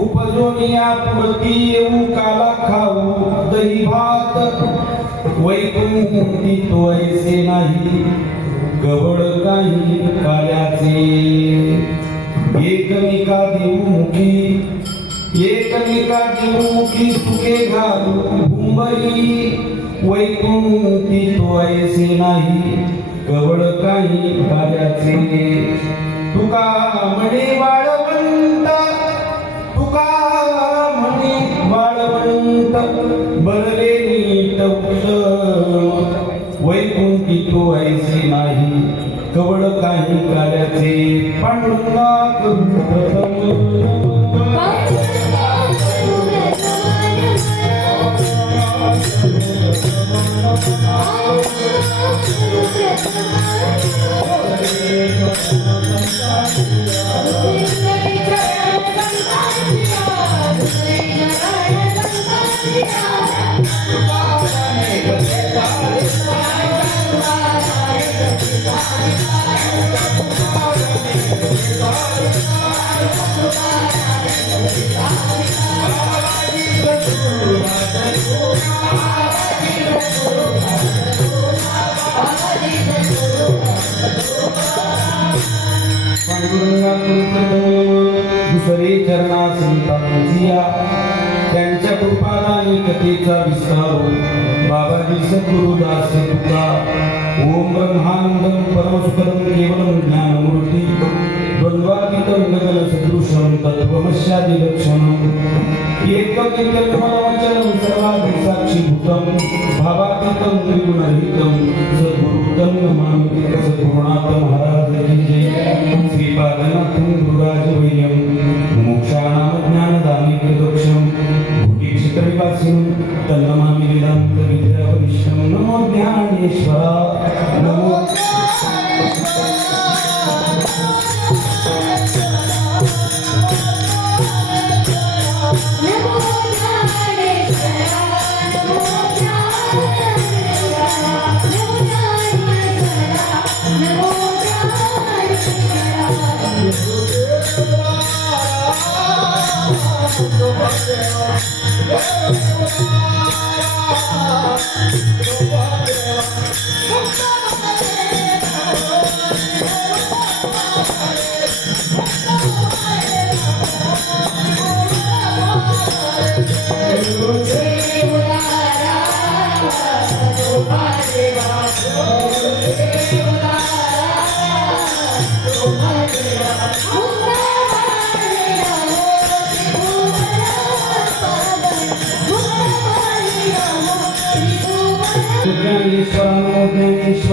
उपजोनिया पुरती येऊ काला खाऊ दही भात वैकुंठी तो ऐसे नाही गवळ काही काल्याचे एकमेका देऊ मुखी सुखे घालू भुंबई वैकुंठी तो ऐसे नाही गवळ काही काल्याचे तुका म्हणे वाळवंत बरले नीट वैकुंठी तो ऐसे नाही कवळ काही कार्याचे पांडुरंगा दुसरे चरणा संतांचिया त्यांच्या कृपादानी कथेचा विस्तार बाबाजी सद्गुरुदास तुका ओम ब्रह्मानंदम परमसुखदम केवलम ज्ञानमूर्ती द्वंद्वातीतं गगन सदृशं तत्त्वमस्यादि लक्षणम् एकविद्यमनवचनं सर्वाधि साक्षीभूतं भावातीतं त्रिगुणरहितं सद्गुरुतं नमामि सद्गुरुनाथ महाराज की जय श्रीपादनाथं गुरुराज वैयं मोक्षाणां ज्ञानदानिकदक्षं भूतिक्षेत्रविपासिनं तन्नमामि वेदान्त विद्यापरिश्रम नमो ज्ञानेश्वरा नमो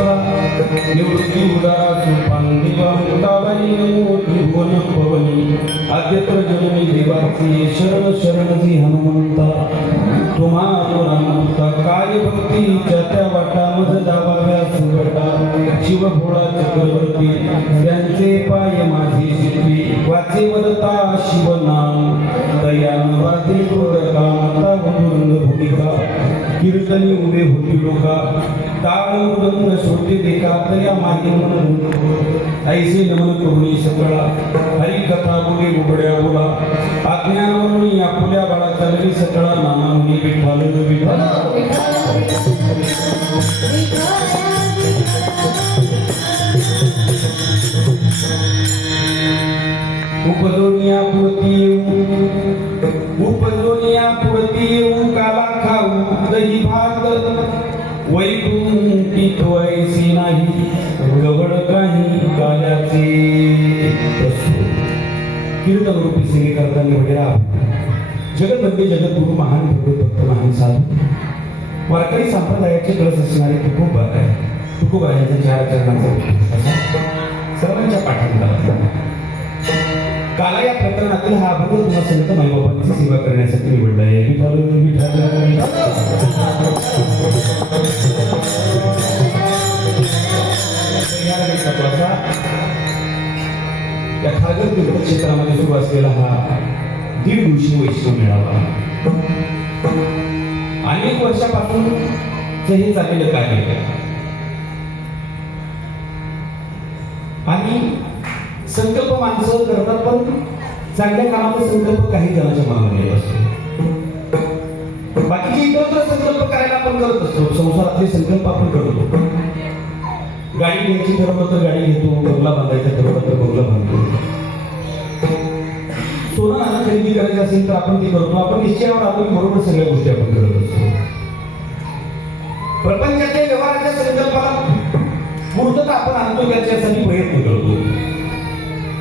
निवृत्ती उदारा सुपांदिवा मुक्तावली नमो त्रिभुवन पवनी आद्यत्र जननी देवाची शरण शरणजी हनुमंता तुम्हा अनुरामता काय भक्तीच्या त्या वाटा मज दाबाव्या सुगटा शिव भोळा चक्रवर्ती त्यांचे पाय माझे शिल्पी वाचे वदता शिव नाम दयान वाचे क्रोधका माता वधुरंग भूमिका कीर्तनी उभे होती लोका ताळ मृदंग सोडते देखा तया मागे म्हणून ऐसे नमन करुणी सगळा हरिकथा बोले उघड्या बोला अज्ञानावरून आपुल्या बाळा चालवी सगळा नाना मुनी विठ्ठल विठ्ठल उपजोनिया पुरती येऊ काला खाऊ दही भात वैकुंठी तो ऐसी नाही गवळ काही काल्याचे कीर्तन रूपी सेवे करताना वगैरे जगतबंदे जगद्गुरु महान भक्त महान साधू वारकरी संप्रदायाचे कळस असणारे तुकोबा यांच्या चार चरणांचा सर्वांच्या पाठींबा काला या प्रकरणातील हा अभंग तुम्हा संत माईबाबांची सेवा करण्यासाठी निवडला आहे विठ्ठल विठ्ठल या खागर तीर्थ क्षेत्रामध्ये सुरू असलेला हा 1.5 दिवसीय वैष्णव मेळावा अनेक वर्षापासून हे चाललेलं कार्य आणि संकल्प माणसं करतात पण चांगल्या कामाचा संकल्प काही जणांच्या मनामध्ये येत असतो. बाकीचे इतर संकल्प करायला आपण करत असतो, संसारातले संकल्प आपण करतो. गाडी घ्यायची ठरवलं तर गाडी घेतो, बंगला बांधायचा ठरवलं तर बंगला बांधतो. सोनं नाणं खरेदी करायचं असेल तर आपण ते करतो. आपण निश्चयावर आपण बरोबर सगळ्या गोष्टी आपण करत असतो. प्रपंचाच्या व्यवहाराच्या संकल्पाला पूर्तता आपण आणतो, त्याच्यासाठी प्रयत्न करतो.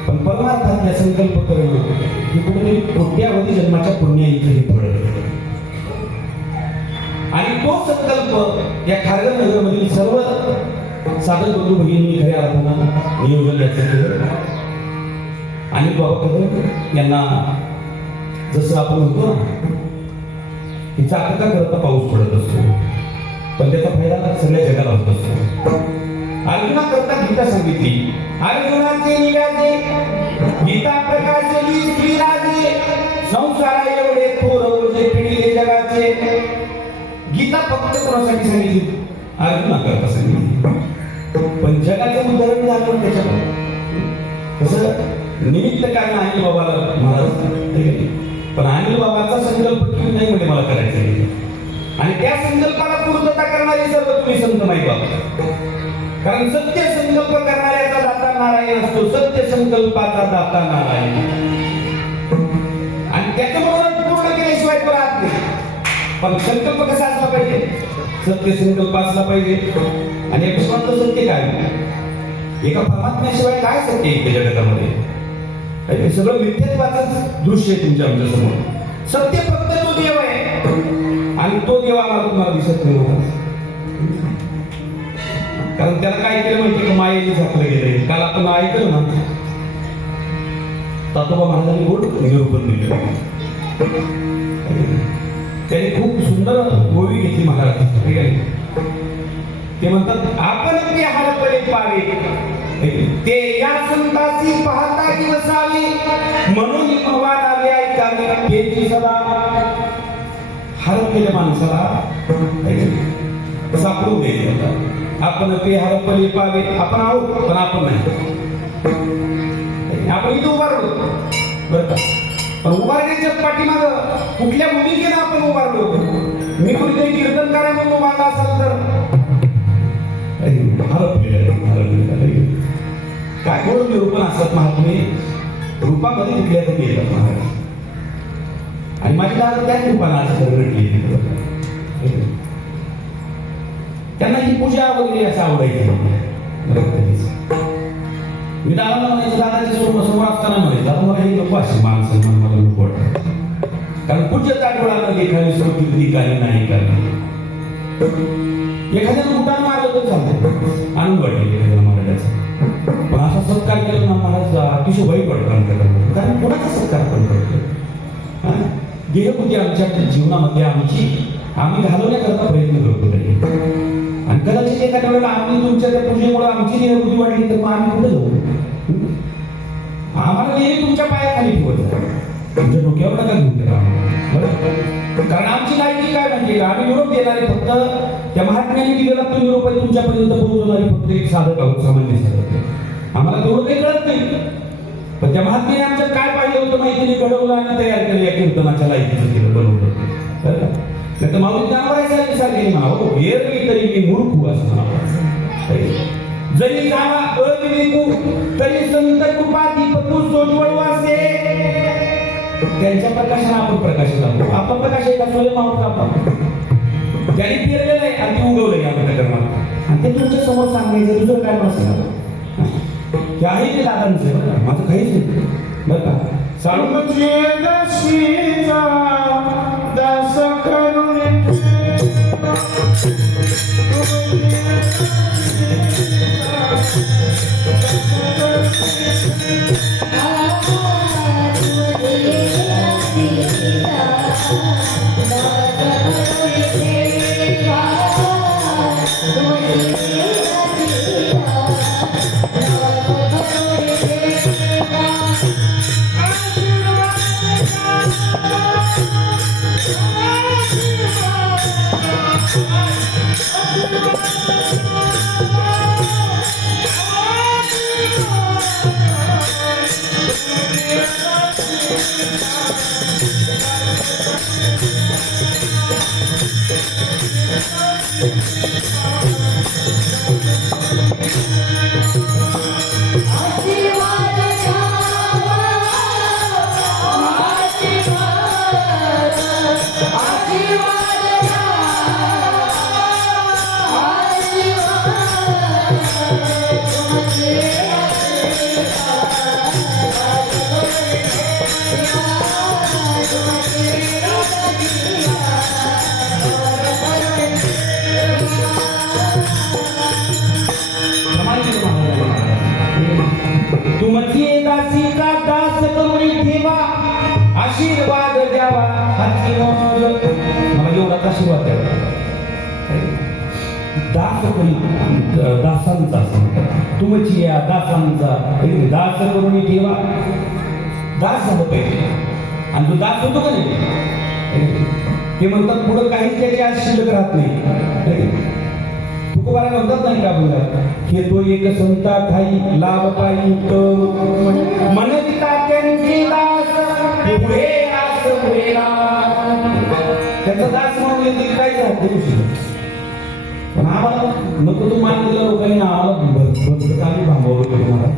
पण परमार्थातल्या संकल्प करणं हे कुठेतरी कोट्यावधी जन्माच्या पुण्याईचं हे फळ. आणि तो संकल्प या खारघर नगरमधील सर्व साधक बंधू भगिनींनी खऱ्या अर्थानं नियोजन याचं केलं. आणि बाबा कदम यांना जसं आपण म्हणतो ना की चाकता करता पाऊस पडत असतो, पण त्याचा फायदा सगळ्या जगाला होत असतो. अर्जुना करता गीता सांगितली. अर्जुनाचे निघाले गीता प्रकाशली श्रीराजे, संसारा एवढे थोर ओझे पिढीले जगाचे. गीता फक्त कोणासाठी सांगितली? अर्जुना करता सांगितली. पण जगाचं उदाहरण झालं त्याच्यावर कसं निमित्त कारण अनिल बाबाला महाराज, पण अनिल बाबाचा संकल्प तुम्ही नाही म्हणजे मला करायचं. आणि त्या संकल्पाला पूर्तता करणारे सर्व तुम्ही संत नाही बाबा. कारण सत्य संकल्प करणाऱ्याचा दाता नारायण असतो, सत्य संकल्पाचा दाता नारायण. आणि त्याच्याबरोबर पूर्ण केल्याशिवाय तो राहत नाही. पण संकल्प कसा असला पाहिजे? सत्य संकल्प असला पाहिजे. आणि या विश्वातलं सत्य काय? एका परमात्म्याशिवाय काय सत्य आहे जगतामध्ये? हे सगळं मिथ्यात्वाचंच दृश्य आहे तुमच्या आमच्या समोर. सत्य फक्त तो देव आहे, आणि तो देव आम्हाला तुम्हाला दिसत नाही. कारण त्याला काय केलं माहिती का? मायेने झाकलं गेलंय. काल आपण ऐकलं ना, तातोबा महाराजांनी गोड निरूपण दिलं. त्यांनी खूप सुंदर ओवी घेतली महाराज. ठीक आहे, ते म्हणतात आपण ते हरपले पावे ते या संताची पाहता दिवसावी, म्हणून भगवान आले ऐकावे त्याची सदा. हरपलेल्या माणसाला सापडून द्यायचं. आपण ते हरपले पावे, आपण आहोत पण आपण नाही. आपण इथे उभारलो बरं का, पण उभारण्याच्या पाठीमाग कुठल्या भूमिकेनं आपण उभारलो? मी कुठेतरी कीर्तन करायला म्हणून उभारला असाल तर हरपलेलं काय गोड निरूपण असतात महात्मे रूपामध्ये कुठल्या तरी येतात महाराज. आणि माझी दादा त्याच रूपानं आज घडली. त्यांना ही पूजा वगैरे असं आवडायची. मी दादाला म्हणायचं, दादाच्या समोर असताना म्हणायचं दादा मला हे नको असे माणसं मला नको वाटत. कारण पूज्य ताटवडाला देखावी स्मृती काही नाही करणार. एखाद्यानं मुठानं मारलं तर चालतं, आनंद वाटेल एखाद्याला मारण्याचा. पण असा सत्कार केला ना महाराज अतिशय वाईट वाटतं. कारण कोणाचा सत्कार पण करतो? देहबुद्धी आमच्या जीवनामध्ये आम्ही घालवण्याकरता प्रयत्न करतो तरी. आणि कदाचित एखाद्या वेळेला आम्ही तुमच्या त्या पूजेमुळे आमची देहबुद्धी वाढली तर मग आम्ही कुठे जाऊ? आम्हाला नेहमी तुमच्या पायाखाली ठेवत, तुमच्या डोक्यावर नका घेऊन द्या. कारण आमची लायकी काय म्हणजे आम्ही निरोप देणारे फक्त त्या महात्म्याने दिलेला तो निरोप आहे तुमच्यापर्यंत पोहोचवणारे फक्त एक साधक आहोत, सामान्य साधक. आम्हाला तेवढं काही कळत नाही. पण त्या महात्म्याने आमच्यात काय पाहिजे होतं माहितीने घडवलं आणि तयार केलं, या कीर्तनाच्या लायकीचं केलं, बनवलं. नाही तर माऊली ज्ञानवरायचा विचार केली म्हणा, हो एरवी तरी मी मूर्ख असणार. जरी जावा अविवेकू तरी संत कृपा दीपकू सोजवळ वासे. त्यांच्या प्रकाशाने आपण प्रकाशित आहोत. आपण प्रकाश एका स्वयं आहोत. आपण त्यांनी फिरलेलं आहे आणि ते उगवलंय या प्रकरणात, आणि ते तुमच्या समोर सांगायचं तुझं काय नसणार. हे आहे ते दादांचं, माझं काहीच नाही बरं का. साळुंबचे दशीचा दास करून आशीर्वाद द्यावा हाती मग मला एवढाच आशीर्वाद द्यावा. दास करी दासांचा तुमची या दासांचा दास करून ठेवा. दास झालं पाहिजे आणि तो दास होतो का नाही ते म्हणतात पुढं काहीच त्याची आज शिल्लक राहत नाही. तुकोबारा म्हणतात नाही का बघा हे तो एक संता ठाई लाभ पायी मनविता त्यांची दास पुढे आस पुढेला त्याचा दास म्हणून येते काय झालं. पण आम्हाला नको तो मान दिला लोकांनी आम्हाला आम्ही भांबवलं तुम्हाला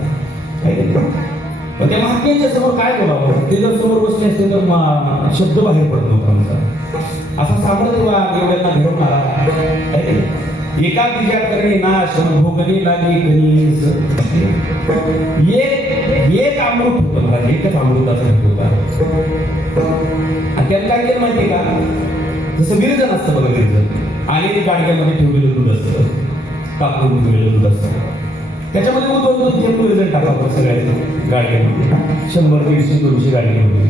पण त्या महात्म्यांच्या समोर काय बोलावं ते जर समोर बसले असते तर शब्द बाहेर पडत नव्हता. असा सापडत एवढ्यांना घडवणारा एका दिशा करणे नाश भोगणे लागे गणेश एक अमृत होतं मला एकच अमृताचा होता. आणि त्याला काय केलं माहितीये का जसं विरजन असतं बघा विरजन आणि गाडग्यामध्ये ठेवलेलं दूध असतं तापवून ठेवलेलं दूध असतं त्याच्यामध्ये दूध घेऊन विरजन टाकावं सगळ्या गाडग्यामध्ये 100-150-200 गाडग्यामध्ये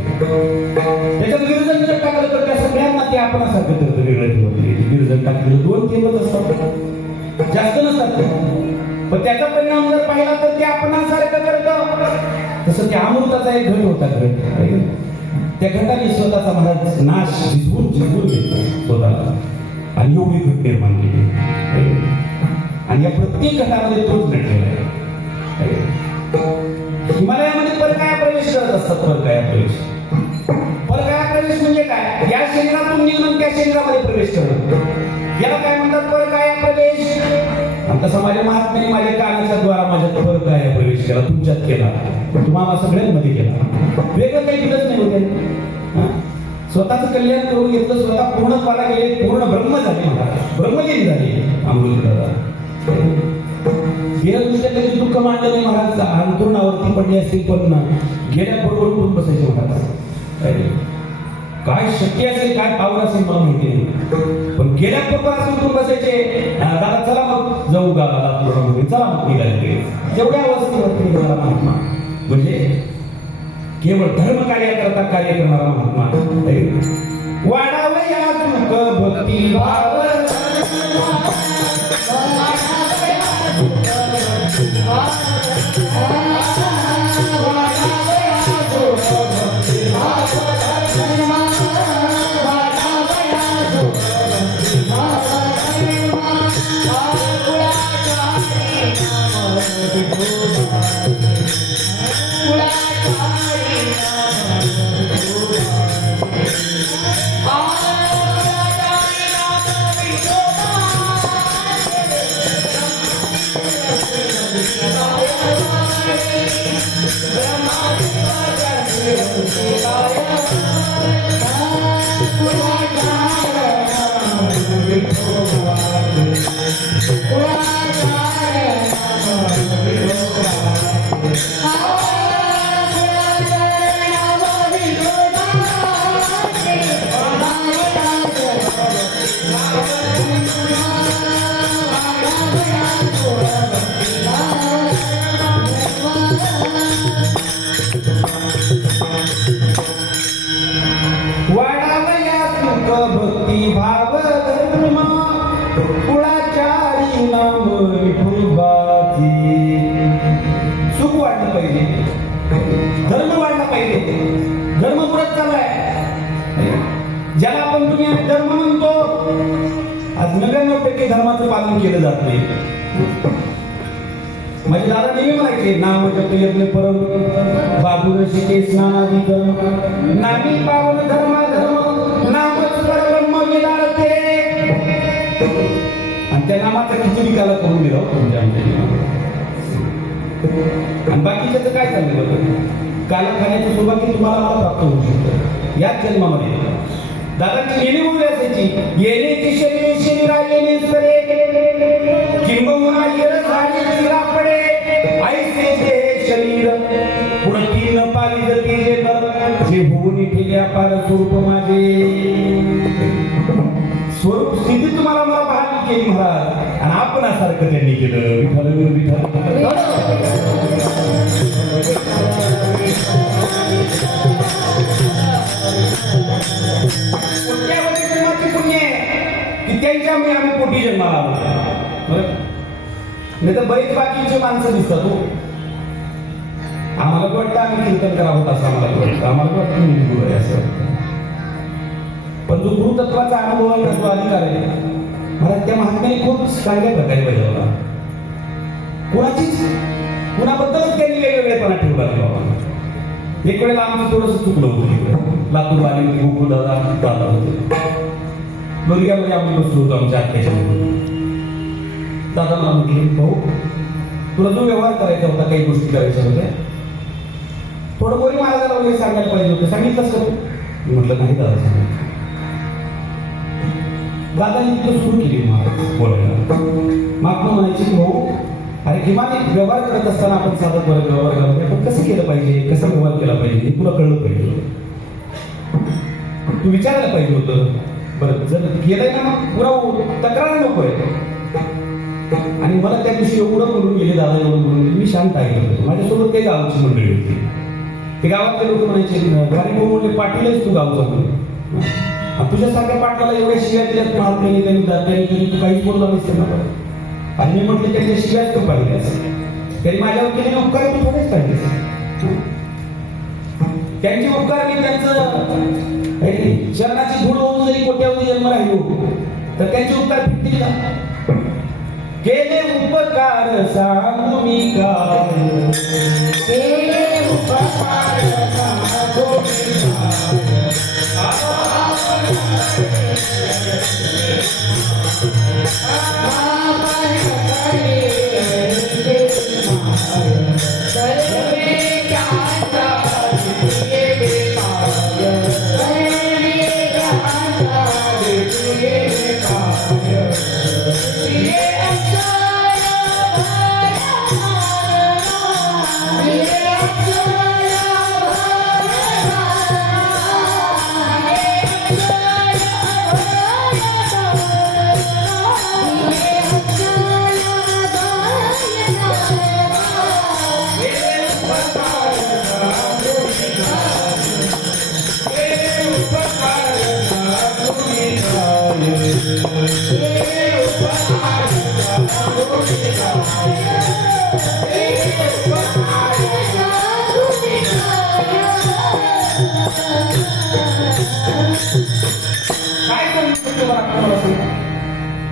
त्याच्यात विरजन जर टाकलं तर त्या सगळ्यांना ते आपणासारखं करतं वेगळं ठेवलं विरजन टाकलेलं 2 थेंबच असतात जास्त नसतात पण त्याचा परिणाम जर पाहिला तर ते आपणासारखं करतं. तसं त्या अमृताचा एक घट होता घट त्या घटाने स्वतःचा महाराज नाश झिजवून घेतला स्वतःला आणि एवढी घट निर्माण केली आणि या प्रत्येक घटामध्ये तोच नटलेला आहे. हिमालयामध्ये परकाया प्रवेश करत असतात. परकाया प्रवेश म्हणजे काय या शरीरातून निघून त्या शरीरामध्ये प्रवेश करणं याला काय म्हणतात परकाया प्रवेश. तसा माझ्या महात्म्याने माझ्या कानाच्या द्वारा माझ्यात परकाया प्रवेश केला तुमच्यात केला तुम्हाला सगळ्यांमध्ये केला वेगळं काही दिलंच नाही होते. स्वतःच कल्याण करून घेतलं स्वतः पूर्णत्वाला गेले पूर्ण ब्रह्म झाले ब्रह्मलीन झाले अमृत. गेल्या कधी दुःख मांडलं नाही महाराज अंतरुणावरती पडले असतील पण गेल्या बरोबर उठून बसायचे महाराज. काय शक्य असेल काय पावर असेल मला माहिती नाही पण गेल्या बरोबर असं उठून बसायचे दादा चला मग जाऊ गावाला चला मग निघाले तेवढ्या अवस्थेवरती महात्मा म्हणजे केवळ धर्म कार्याकरता कार्य करणारा महात्मा. वाढावया सुख भक्ती भाव भक्ती भाव धर्म कुळाचारी नाम विठुबाची. सुख वाढलं पाहिजे धर्म वाढला पाहिजे धर्म पुढे चाललाय ज्याला आपण तुम्ही धर्म म्हणतो आज 99% धर्माचं पालन केलं जात नाही. माझे दादा नेहमी म्हणायचे नाम जप यज्ञ परम बाबूर शिके स्नानाधिक नामी पावन धर्मा धर्म नामच परब्रह्म विदारते. आणि त्या नामाचा खिचडी काला करून दिला तुमच्या आणि बाकीच्याचं काय चाललंय बघा काला खाण्याचं सौभाग्य तुम्हाला मला प्राप्त होऊ शकतं याच जन्मामध्ये. दादाची नेहमी बोलली असायची येण्याची शरीर शरीरा येणेच करे किंबहुना येर झाली शिरा पडे ऐसे जे शरीर पुढे 3 पाली जती जे कर जे होऊन ठेल्या पार स्वरूप माझे. स्वरूप स्थिती तुम्हाला मला बहाल केली महाराज आणि आपणासारखं त्यांनी केलं विठ्ठल विठ्ठल. कोट्यावधी जन्माची पुण्य आहे की त्यांच्या आम्ही पोटी जन्माला आलो. बरं नाही तर बरेच बाकीचे माणसं दिसतात हो. आम्हाला वाटतं आम्ही कीर्तन करावं असं आम्हाला वाटतं, आम्हाला वाटतं मी गुरु आहे असं वाटतं. पण जो गुरुतत्वाचा अनुभव आहे तो अधिकार आहे मला त्या महात्म्याने खूप चांगल्या प्रकारे बजावला. कुणाबद्दलच त्यांनी वेगवेगळेपणा ठेवला नाही बाबा. एक वेळेला आमचं थोडंसं चुकलं होतं तिकडे लातूर आले होते गोकुळ दादा होते दोनग्यामध्ये आम्ही बसलो होतो आमच्या आत्याच्या दादा मला म्हटले भाऊ तुला जो व्यवहार करायचा होता काही गोष्टी करायच्या होत्या थोडं मोरी महाराजाला वगैरे सांगायला पाहिजे होतं सांगितलंच का तू म्हटलं नाही दादा सांगितलं. दादानी तिथं सुरू केली महाराज बोलायला महात्मा म्हणायचे की भाऊ अरे किमान एक व्यवहार करत असताना आपण साधं बरं व्यवहार करतो आपण कसं केलं पाहिजे कसा व्यवहार केला पाहिजे हे तुला कळलं पाहिजे तू विचारायला पाहिजे होतं. बरं जर केलंय ना मग पुरा तक्रार नको आहे. आणि मला त्या दिवशी एवढं बोलून गेले दादा एवढं बोलून गेले मी शांत ऐकत होतो. माझ्यासोबत काही गावाची मंडळी होती ते गावातले लोक म्हणायचे गाडी भाऊ म्हणले पाटीलच तू गावचा म्हणून तुझ्यासारख्या पाटलाला एवढ्या शिव्या दिल्यात महात्म्याने त्यांनी तू काहीच बोलला नसते ना. आणि मी म्हटलं त्यांच्या शिव्याच तू पाहिजे तरी माझ्यावर केलेले उपकार तू थोडेच पाहिजे. त्यांचे उपकार मी त्यांचं शरणाची धूळ होऊन जरी कोट्यावधी जन्म राहिलो तर त्यांचे उपकार फिरतील का. केले उपकार सांगू मी काय केले उपकार सांगू मी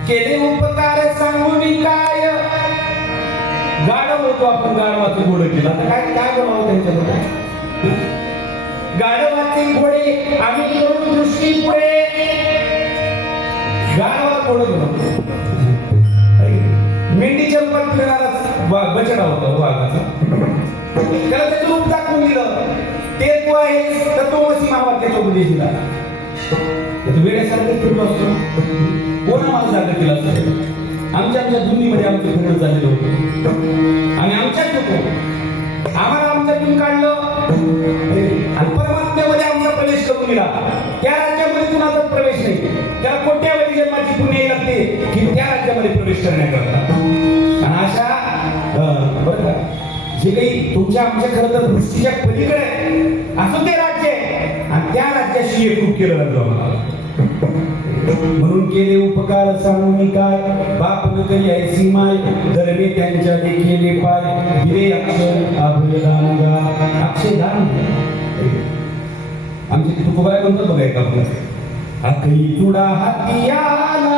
केले उपकार सांगून काय गाढव होतो आपण गाढवाचं घोडं केला तर काय काय बोलावं त्यांच्याबद्दल. गाढवाचे घोडे आम्ही करून दृष्टी पुढे गाढवाला घोडं बनवतो. मेंढी चंपत फिरणारा बछडा होता वाघाचा त्याला त्याचं रूप दाखवून दिलं ते तू आहेस तर तो वसी महावाक्याचा उपदेश दिला. वेळेसारखं फिरलो असतो कोण आम्हाला जागा केला असतं. आमच्या धुनीमध्ये आमचं फिरणं झालेलं होतं आणि आमच्यात होतो आम्हाला आमच्यातून काढलं आणि परमात्म्यामध्ये आमचा प्रवेश करून दिला. त्या राज्यामध्ये कुणाचा प्रवेश नाही. त्याला कोट्यावधी जन्माची पुण्य लागते की त्या राज्यामध्ये प्रवेश करण्याकरता. आणि अशा बरं का जे काही तुमच्या आमच्या खरं तर दृष्टीच्या पलीकडे आहे असं ते राज्य आहे आणि त्या राज्याशी एकरूप केलं जातं आम्हाला. म्हणून केले उपकार सांगू मी काय बाप न करी ऐसी माय धर्मे त्यांच्या देखील पाय दिले अक्षर अभयदान गा अक्षयदान. आमचे तुकोबाई म्हणतात बघा एक आपलं अखई चुडा हाती आला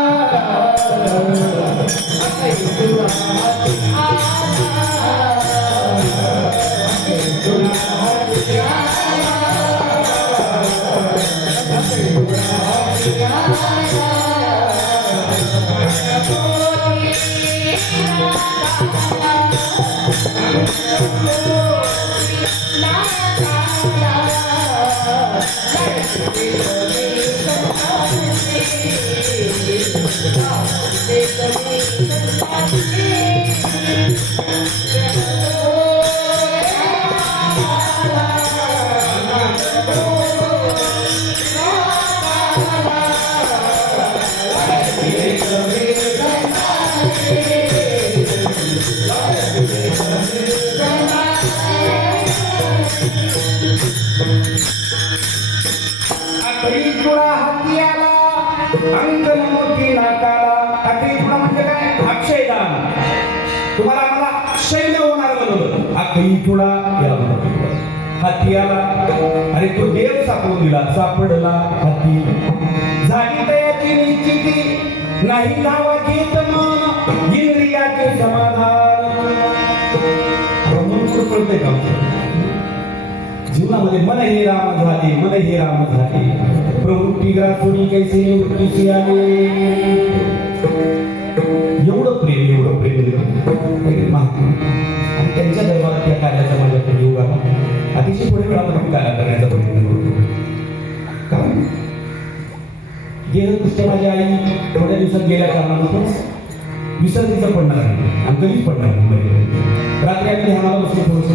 तुळा हाती आला अंकन मोती नाकाला. अखरी तुळा म्हणजे काय? अक्षयदान. तुम्हाला आम्हाला अक्षय होणार बनवलं. अखरी तुळा याला म्हणतात. हाती आला आणि तो देव सापडून दिला. सापडला हाती झाली तयाची निश्चिती नाही धावा घेत मन इंद्रियाचे समाधान. म्हणून कळतंय का जीवनामध्ये मन हे राम झाले, मन हे राम झाले, प्रवृत्ती ग्रासुनी कैसे निवृत्तीशी आले. एवढं प्रेम, एवढं प्रेम आणि त्यांच्या दरबारात त्या कार्याचा माझ्या योग आला. अतिशय थोड्या वेळामध्ये कार्य करण्याचा प्रयत्न करतो. कारण गेलं माझी आई थोड्या दिवसात गेल्या कारणानं विसर्जीचं पडणार नाही आणि कधीच पडणार नाही. रात्री आम्ही ध्यानाला बसलो थोडंसं.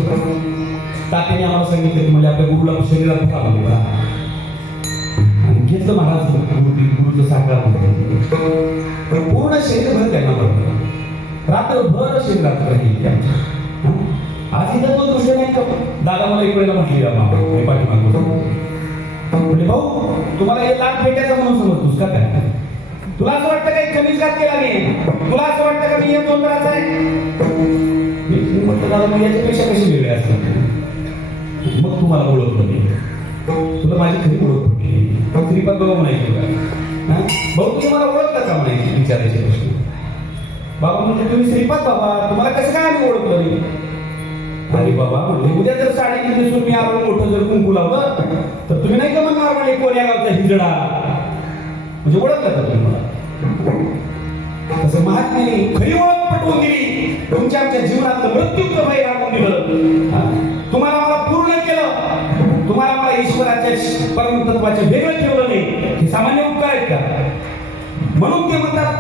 तात्याने आम्हाला सांगितलं की म्हणजे आपल्या गुरुला शरीरात थांबवलं आणि घेतलं महाराज गुरुचं साकार पूर्ण शरीरभर त्यांना पडलं. रात्रभर शरीरात राहील. आज इथं तो दृश्य नाही का? दादा मला एक वेळेला म्हटली पाठीमाग म्हणजे भाऊ तुम्हाला हे लाभ भेटायचं म्हणून समजतोस का काय? तुला असं वाटतं काही कमीच घात केला नाही? तुला असं वाटतं का मी हे दोन करायचं आहे? मी म्हटलं दादा मग याच्यापेक्षा कशी वेगळे असतात. मग तुम्हाला ओळखलं मी, तुला माझी खरी ओळख पडली. श्रीपाद बाबा म्हणायची का भाऊ तुम्ही मला ओळखलं का म्हणायची विचारायचे प्रश्न. बाबा म्हणजे तुम्ही श्रीपाद बाबा, तुम्हाला कसं काय आम्ही ओळखलं मी? अरे बाबा म्हणजे उद्या जर साडी दिसून मी आलो मोठं जर कुंकू लावलं तर तुम्ही नाही का म्हणणार म्हणजे कोण्या गावचा हिजडा म्हणजे ओळखलं का तुम्ही मला? तसं महात्म्याने खरी ओळख पटवून दिली. तुमच्या आमच्या जीवनातलं मृत्यूचं भय राखून दिलं. तुम्हाला मला पूर्ण केलं. तुम्हाला मला ईश्वराच्या परमतत्वाच्या वेगळं ठेवलं नाही. हे सामान्य उपकार आहेत का? म्हणून ते म्हणतात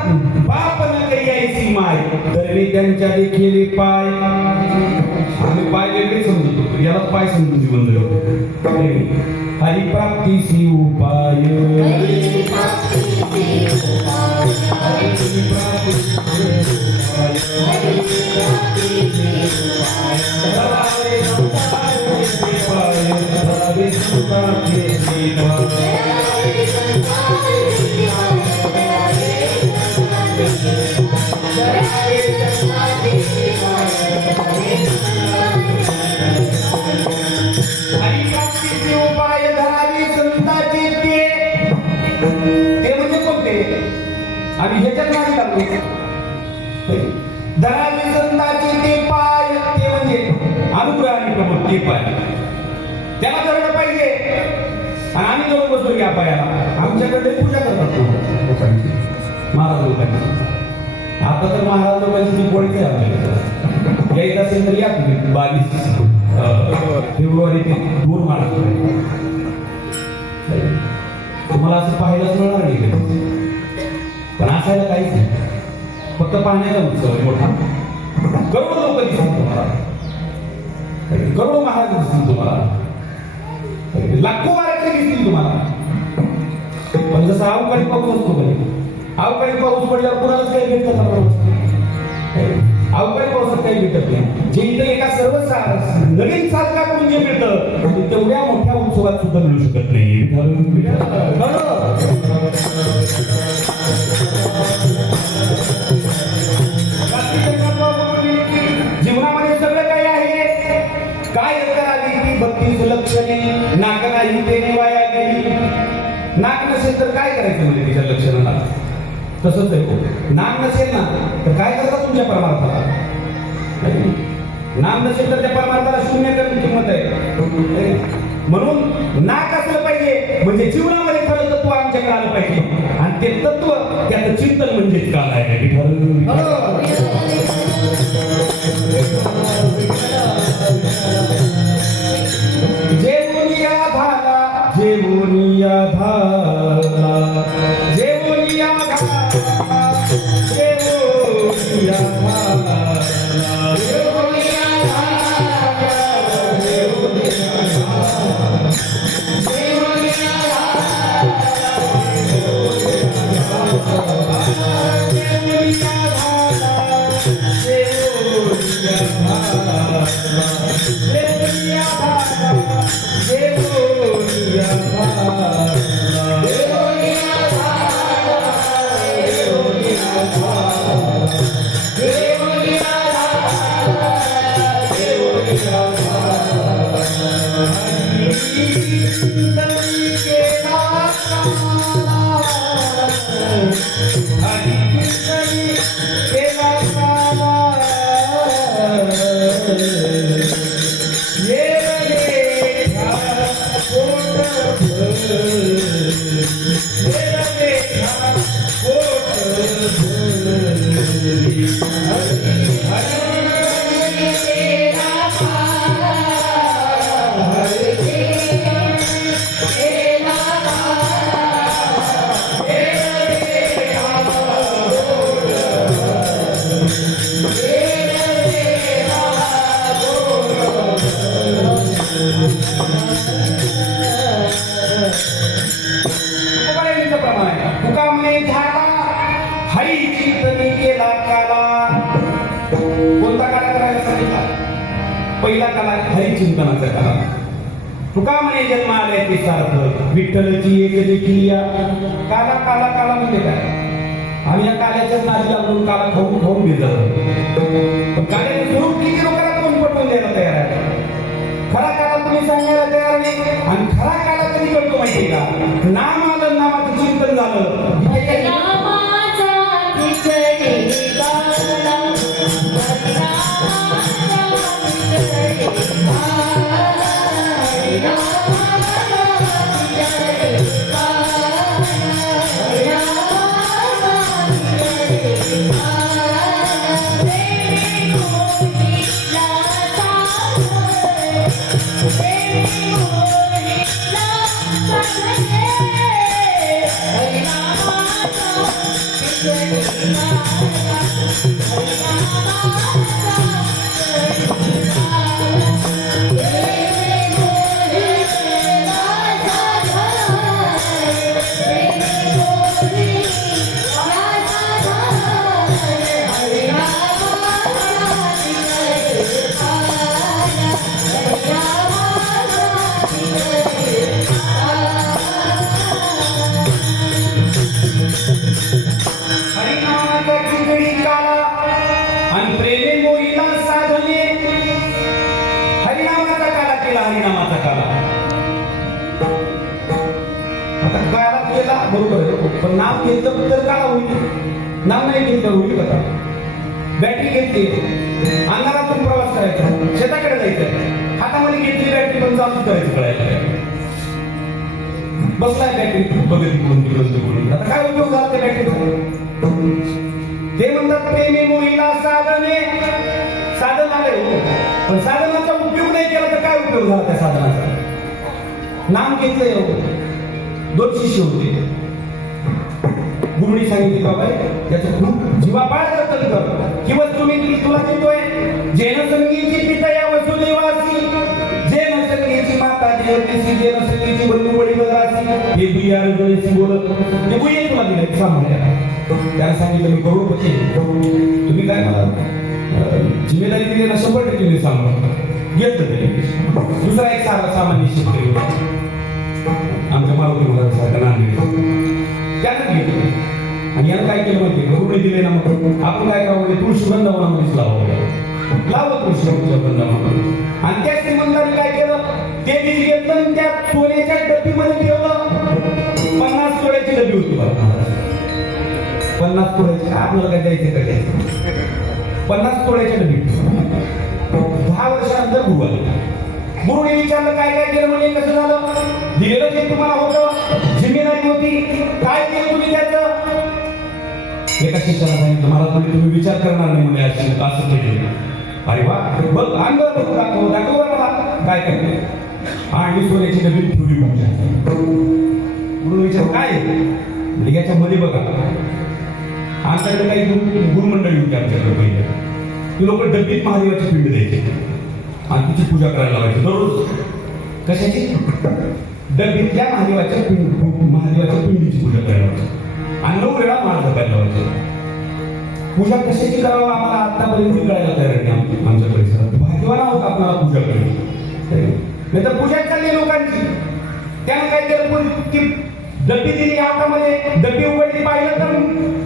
बाप न काही ऐसी माय तर त्यांच्या देखील पाय. आम्ही पाय वेगळे समजतो, याला पाय समजून जीवन जगतो. हरिप्राप्तीसी उपाय उपाय धरावी संतांचे ते म्हणजे कोणते? आम्ही ह्याच्यात नाही लागलो. धरावी संतांचे ते पाय ते म्हणजे अनुग्रह आणि प्रबोध ते पाय. त्याला धरलं पाहिजे आणि आम्ही जाऊन बसतो या पायाला. आमच्याकडे पूजा करतात महाराज लोकांची. आता तर महाराज लोकांची ती पोळी आमच्याकडे यायचं असेल तर या तुम्ही. 22 फेब्रुवारी ते 2 मार्च तुम्हाला असं पाहायलाच मिळणार नाही. पण असायला काहीच नाही, फक्त पाहण्याचा उत्सव आहे मोठा. करोडो लोक दिसतील तुम्हाला, करोडो महाराज दिसतील तुम्हाला, लाखो वारकरी दिसतील तुम्हाला. पण जसं अवकाळी पाऊस असतो कधी, अवकाळी पाऊस पडल्यावर कुणालाच काही भेटत अवकाळी पावसात काही भेटत नाही. जे इथं एका सर्व नवीन साधकाकडून जे मिळतं तेवढ्या मोठ्या उत्सवात सुद्धा मिळू शकत नाही. जीवनामध्ये सगळं काही आहे. काय करावी ती 32 लक्षणे. नाक नाही देणे वाया गेली. नाक नसेल तर काय करायचं म्हणजे तिच्या लक्षणाला? तसंच आहे. नाम नसेल ना तर काय करता तुमच्या परमार्थाला? नाम नसेल तर त्या परमार्थाला शून्य करून किंमत आहे. म्हणून नाक असलं पाहिजे म्हणजे जीवनामध्ये खरं तत्व आमच्याकडे आलं पाहिजे. आणि ते तत्व त्याचं चिंतन म्हणजेच काल आहे. जेवोनिया भाला, जेवोनिया भाला, जेवोनिया भाला, जेवोनिया भाला, जेवोनिया भाला, जेवोनिया भाला, जेवोनिया भाला, जेवोनिया भाला. हरी चिंतनी केला काला ये देखा कोट भर ये देखा कोट भरी हरी हरी केला काला हरी केला तुका म्हणे झाला हरी चिंतनी केला काला. कोणता काला करायला सांगितला? पहिला काला हरी चिंतनाचा काला. तुका म्हणे जन्म आले ते सार्थ विठ्ठलची एक देखील काला काला काला म्हणजे काय? आम्ही या काल्याच्याच नादी लागून काला खाऊन खाऊन घेतात. पण काल्याचं स्वरूप किती लोकांना कोण पटवून द्यायला तयार आहे? खरा काला तुम्ही सांगायला तयार नाही. आणि खरा काला कधी करतो माहितीये का? नाम आलं, नामाचं चिंतन झालं. पण नाव घेतलं तर काला होईल, नाव नाही घेतलं होईल कथा. बॅटरी घेतली, अंधारातून प्रवास करायचा, शेताकडे जायचं, हातामध्ये घेतली बॅटरी पण चालू करायचं कळायचं. बसलाय बॅटरी बघत इकडून तिकडून. आता काय उपयोग झाला त्या बॅटरीचा? ते म्हणतात प्रेमी मोहीला साधने. साधन आले पण साधनाचा उपयोग नाही केला तर काय उपयोग झाला त्या साधनाचा? नाम घेतलंय एवढं. दोन शिष्य होते. गुरुनी सांगितले बाबा त्याचं खूप जीवापाड जतन कर. किंवा तुम्ही तुला देतोय जेन संगीची पिता या वसुदेवासी, जेन संगीची माता देवतेसी, जेन संगीची बंधू वडीलरासी, हे बियार गणेशी बोलत ते बुये तुला दिले सांभाळायला. त्याला सांगितलं मी करोडपती, तुम्ही काय मला जिम्मेदारी दिली ना 100% मी सांभाळ घेतलं तरी. दुसरा एक सामान्य शेतकरी होता आमच्या मारुती महाराजांसारखा नांदेड, त्यानं घेतलं. आणि यानं काय केलं माहिती गरुडे दिले ना, मग आपण काय करावं म्हणजे तुळशी वृंदावनामध्येच लावलं तुळशी वृंदावनामध्ये. आणि त्या श्रीमंतांनी काय केलं, ते बीज घेतलं आणि त्या सोन्याच्या डब्बीमध्ये ठेवलं. 50 तोळ्याची डब्बी होती बघा. 50 तोळ्याची आपल्याला काय द्यायचं का द्यायचं? 50 तोळ्याच्या डब्बी. 10 वर्षानंतर गुरु आले. गुरुने विचारलं काय काय केलं म्हणजे कसं झालं? दिलेलं जे तुम्हाला होतं जिम्मेदारी होती, काय केलं तुम्ही त्याचं? एका शिष्याला सांगितलं मला तुम्ही विचार करणार नाही म्हणजे असं केलं. अरे वा बघ अंगावर बघू दाखव मला काय काय. आणि सोन्याची डबी ठेवली तुमच्या. गुरु विचार काय म्हणजे याच्यामध्ये बघा आमच्याकडे काही गुरुमंडळी होती आमच्याकडे पहिले. ती लोक डब्बीत महादेवाची पिंड द्यायचे आणि तिची पूजा करायला लावायची दररोज. कशाची? डब्बीतल्या महादेवाच्या पिंडीची पूजा करायला लावायची आणि 9 वेळा माळ जपायला लावायची. पूजा कशाची करावं आम्हाला आतापर्यंत कळायला तयार नाही आमच्या परिसरात. भाग्यवान आहोत आपल्याला पूजा करायची, नाही तर पूजा चालली लोकांची. त्यानं काय केलं की डब्बी दिली हातामध्ये, डब्बी उघडली पाहिलं तर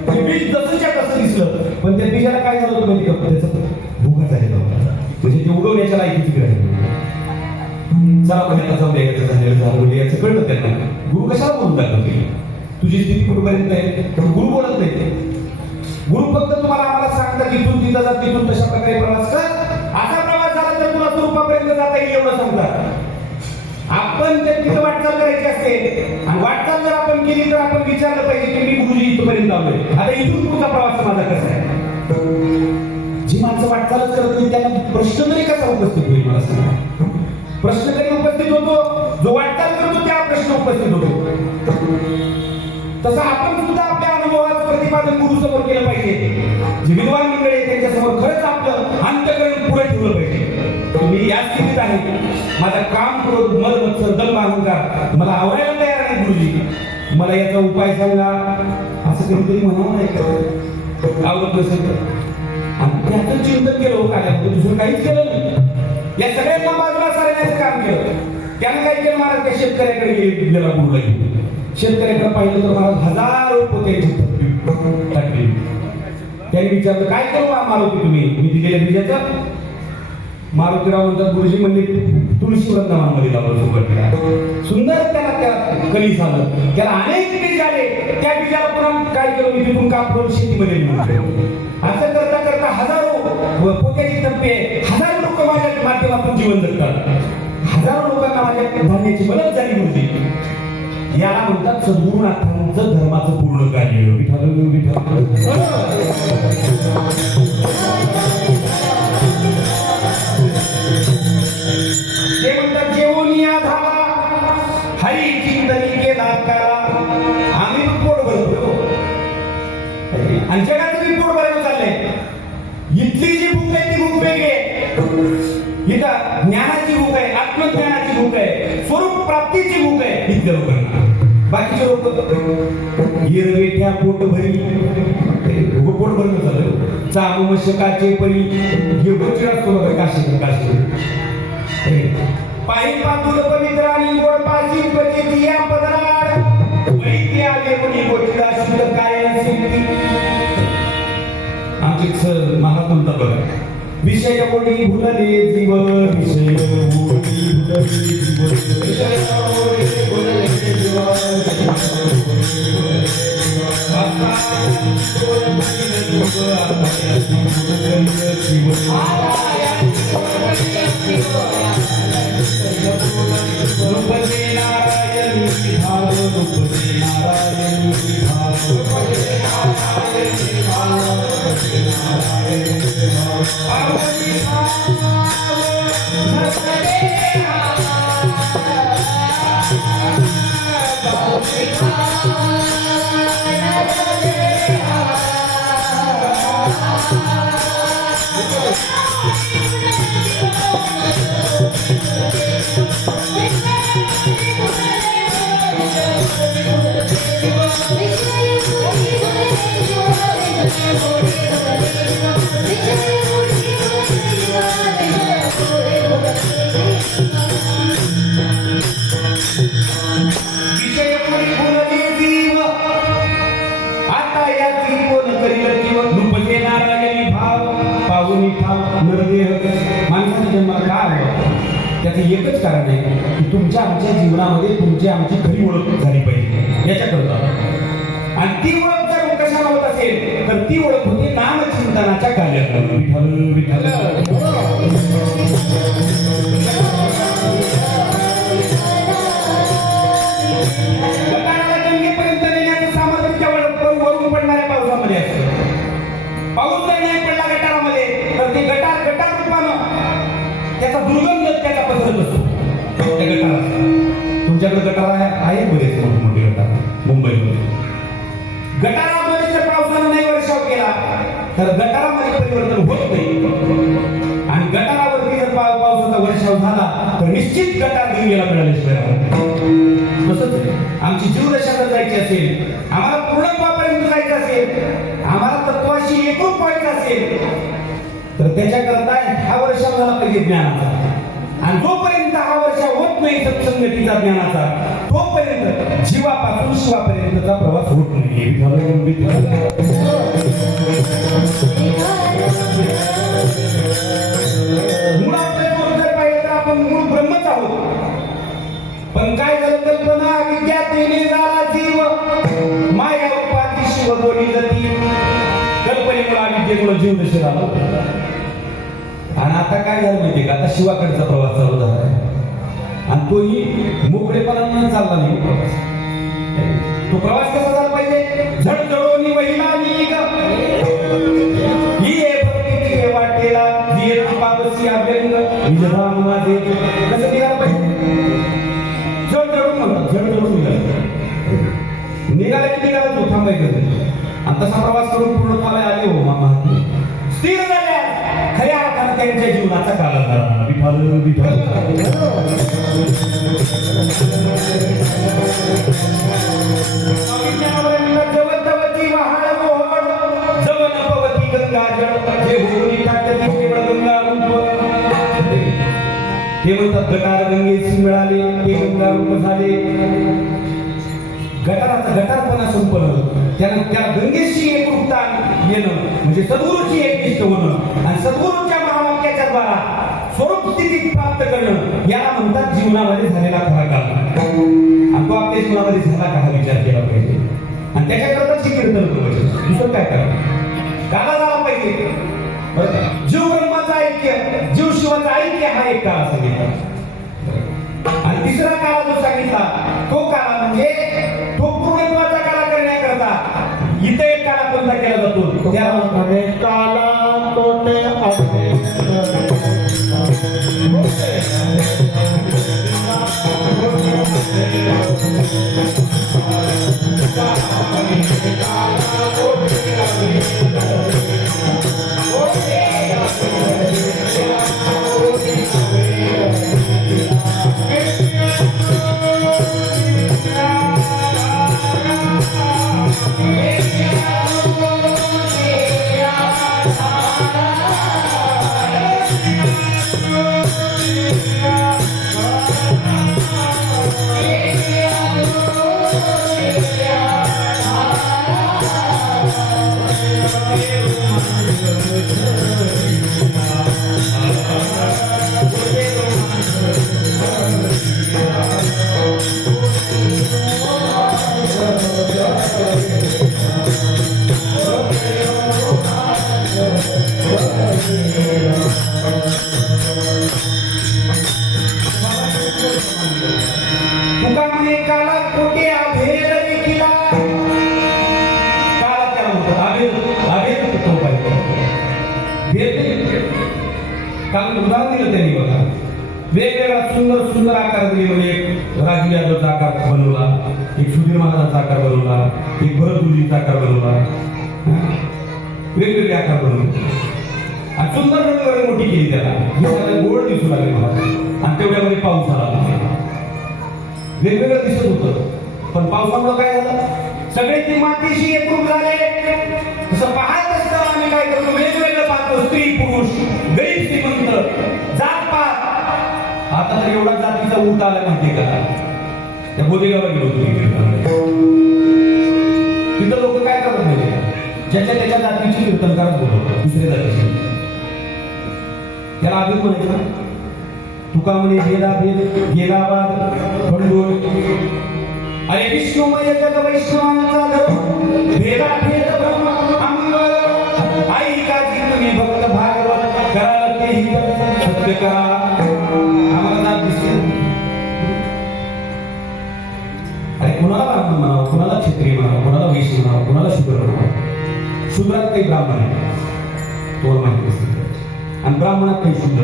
ते बीज जसंच्या तसं दिसलं. पण त्या बीजाला काय झालं होतं माहिती का? त्याचा भुगा झालेला होता, म्हणजे ते उगवण्याच्या लायकीची गरज. चला पण याचा जाऊ द्यायचं झालं म्हणजे याचं कळलं त्यांना. गुरु कशाला बोलून टाकलं ते तुझी स्थिती कुठपर्यंत आहे? गुरु बोलत नाही. गुरु फक्त तुम्हाला आम्हाला सांगतात इथून तिथं जा, तिथून तशा प्रकारे प्रवास कर. असा प्रवास झाला तर तुला स्वरूपापर्यंत जाता येईल एवढं सांगतात. आपण ते तिथं वाटचाल करायची असते आणि वाटचाल जर आपण केली तर आपण विचारलं पाहिजे की मी गुरुजी इथपर्यंत आलोय, आता इथून पुढचा प्रवास माझा कसा आहे. जी माणसं वाटचालच करत नाही त्यांना प्रश्न तरी कसा उपस्थित होईल मला सांगा. प्रश्न तरी उपस्थित होतो, जो वाटचाल करतो त्या प्रश्न उपस्थित होतो. तसं आपण सुद्धा आपल्या अनुभवाचं प्रतिपादन गुरु समोर केलं पाहिजे. जे विद्वान मंडळी आहे त्यांच्या समोर खरंच आपलं अंतःकरण पुढे ठेवलं पाहिजे. मी या स्थितीत आहे, माझं काम क्रोध मद मत्सर दंभ अहंकार मला आवरायला तयार नाही गुरुजी, मला याचा उपाय सांगा, असं कधीतरी म्हणावं नाही का? आवडत नसेल तर आणि त्याचं चिंतन केलं काय दुसरं काहीच केलं नाही. या सगळ्यांना बाजूला सारण्याचं काम केलं. त्यानं काय केलं, महाराज त्या शेतकऱ्याकडे गेला गुरुला घेऊन. शेतकऱ्याकडे पाहिलं तर महाराज हजारो पोत्याची टाकली. त्याने विचारलं काय करू मारुती तुम्ही, मी दिलेल्या बीजाचं. मारुतीराव म्हणतात गुरुजी म्हणजे तुळशी वृंदावनामध्ये लावलं सुरुवातीला. सुंदर त्याला त्या कली झालं, त्याला अनेक बीज आले. त्या बीजाला पुन्हा काय केलं, मी तिथून कापून शेतीमध्ये नेऊन असं करता करता हजारो पोत्याची टप्पे, हजारो लोक माझ्या माध्यमातून जीवन जगतात. हजारो लोकांना माझ्या धान्याची मदत झाली होती. याला म्हणतात सद्गुरुनाथांचं धर्माचं पूर्ण कार्य. ते म्हणतात जेवूनिया झाला हरी चिंतनी केला करा. आम्ही पोट भरतो आणि जगाचं बी पोट भरायला चाललंय. इथली जी भूक आहे ती भूक वेगळी आहे. इथं ज्ञानाची भूक आहे, आत्मज्ञानाची भूक आहे, स्वरूप प्राप्तीची भूक आहे इथल्या लोकांना. बाकीचे लोक हिरवेठ्या पोट भरी पोट भरणं चाललं. चालू मशकाचे परी हे गोष्टी असतो बघा काशी पायी पातुल पवित्र आणि गोड पाशी पचेती या पदराड वैद्य आले कोणी गोष्टीला शुद्ध काय नसेल. आमचे सर महात्मा बघा विषय कोणी भुलले जीव, विषय कोणी भुलले जीव, विषय कोणी भुलले जीव, माणसाच्या जन्माला काय आलं त्याचं एकच कारण आहे की तुमच्या आमच्या जीवनामध्ये तुमची आमची खरी ओळख झाली पाहिजे याच्याकरता. आणि ती ओळख जर कशाला होत असेल तर ती ओळख होते नामचिंतनाच्या कार्यात. विठ्ठल विठ्ठल गंगेपर्यंत नेण्याचं सामर्थ्य केवळ वरून पडणाऱ्या पावसामध्ये असतं. पाऊस जर नाही पडला गटारामध्ये तर ते गटार रूपानं त्याचा दुर्गंध त्याचा पसरत असतो त्या गटारात. तुमच्याकडे गटार आहे बरेच मोठे मोठे गटार मुंबईमध्ये. गटारामध्ये जर पावसानं नाही वर्षाव केला तर गटारामध्ये परिवर्तन होत नाही. आणि गटारावरती जर पावसाचा वर्षाव झाला तर निश्चित गटार गंगेला मिळाल्याशिवाय. तसंच आमची जीवदशा जर जायची असेल, आम्हाला पूर्णत्वापर्यंत जायचं असेल, आम्हाला तत्वाशी एकरूप व्हायचं असेल तर त्याच्याकरता हा वर्षाव झाला पाहिजे ज्ञानाचा. आणि जोपर्यंत हा वर्षाव होत नाही सत्संगतीचा ज्ञानाचा तोपर्यंत जीवापासून शिवापर्यंतचा प्रवास होत नाही. मुळात जर पाहिलं तर आपण मूळ ब्रह्मच आहोत. पण काय झालं, कल्पना विद्या तेने झाला झाला जीव माया रूपाची शिव बोली जाती कल्पनेमुळे अविद्येमुळे जीव दशे झाला आणि आता काय झालं माहितीये का आता शिवाकडचा प्रवास चालू झाला आणि तोही मोकळेपणानं चालला नाही प्रवास तो प्रवास कसा झाला पाहिजे झडझडोनी वहिला निघ ही भक्तीची वाटेला दिये पावसी अभ्यंग निजधाम माझे कसं निघालं पाहिजे झडझडून म्हणतात झडझडून निघाला की निघाला तो थांबायचं आणि तसा प्रवास करून पूर्णत्वाला आले हो मामा स्थिर झाल्या खऱ्या अर्थानं त्यांच्या जीवनाचा काळ झाला विठ्ठल विठ्ठल जवतवती वहाळ मोहळ जवन पवती गंगा जळ जे होऊन टाकते केवळ गंगा रूप ते म्हणतात गटार गंगेशी मिळाले ते गंगा रूप झाले गटारपणा संपलं त्यानं त्या गंगेशी एकरूपता येणं म्हणजे सद्गुरूची एकनिष्ठ होणं आणि सद्गुरूच्या महावाक्याच्या द्वारा स्वरूप स्थिती प्राप्त करणं याला म्हणतात जीवनामध्ये झालेला खरा काळ आणि तो आपल्या जीवनामध्ये झाला का हा विचार केला पाहिजे आणि त्याच्याकरताच ही कीर्तन पाहिजे दुसरं काय करा काला झाला पाहिजे जीव ब्रह्माचा ऐक्य जीव शिवाचा ऐक्य हा एक काळ सांगितला आणि तिसरा काळ जो सांगितला तो काळ म्हणजे तो पूर्णत्वाचा काळ करण्याकरता इथे एक काळ कोणता केला जातो त्याला काला कोटे तुका म्हणे काला कोटे अभेद देखिला काला त्याला म्हणतात अभेद तो पाहिजे भेद काल उदाहरण दिलं त्यांनी बघा वेगवेगळा सुंदर सुंदर आकार दिले म्हणजे एक राजू यादवचा आकार बनवला एक सुधीर महाराजांचा आकार बनवला एक भरतुजीचा आकार बनवला वेगवेगळे आकार बनवले आणि सुंदर रंग मोठी केली त्याला गोड दिसू लागले मला आणि तेवढ्यामध्ये पाऊस आला वेगवेगळं दिसत होतं पण पावसामुळे काय झालं सगळे ती मातीशी एकरूप झाले तसं पाहत असताना आम्ही काय करतो वेगवेगळं पाहतो स्त्री पुरुष गरीब श्रीमंत जात पात आता तर एवढा जातीचा उलटा आला माहिती का त्या बोधेगावला गेलो होतो तिथं लोक काय करत नाही ज्याच्या त्याच्या जातीची कीर्तनकारच बोलवतो दुसऱ्या जातीची त्याला अभित म्हणायचं तुका म्हणे गेला भेद गेला बाद खंडोळ अरे विष्णुमय जग वैष्णवांचा धर्म भेदा भेद ब्रह्म अंग आई काजी तुम्ही भक्त भागवत कराल तेही सत्य करा आम्हाला जात दिसते अरे कुणाला ब्राह्मण म्हणावं कुणाला क्षत्रिय म्हणावं कुणाला वैश्य म्हणावं कुणाला शूद्र म्हणावं शूद्रात काही ब्राह्मण आहे तुम्हाला माहिती असते आणि ब्राह्मणात काही शूद्र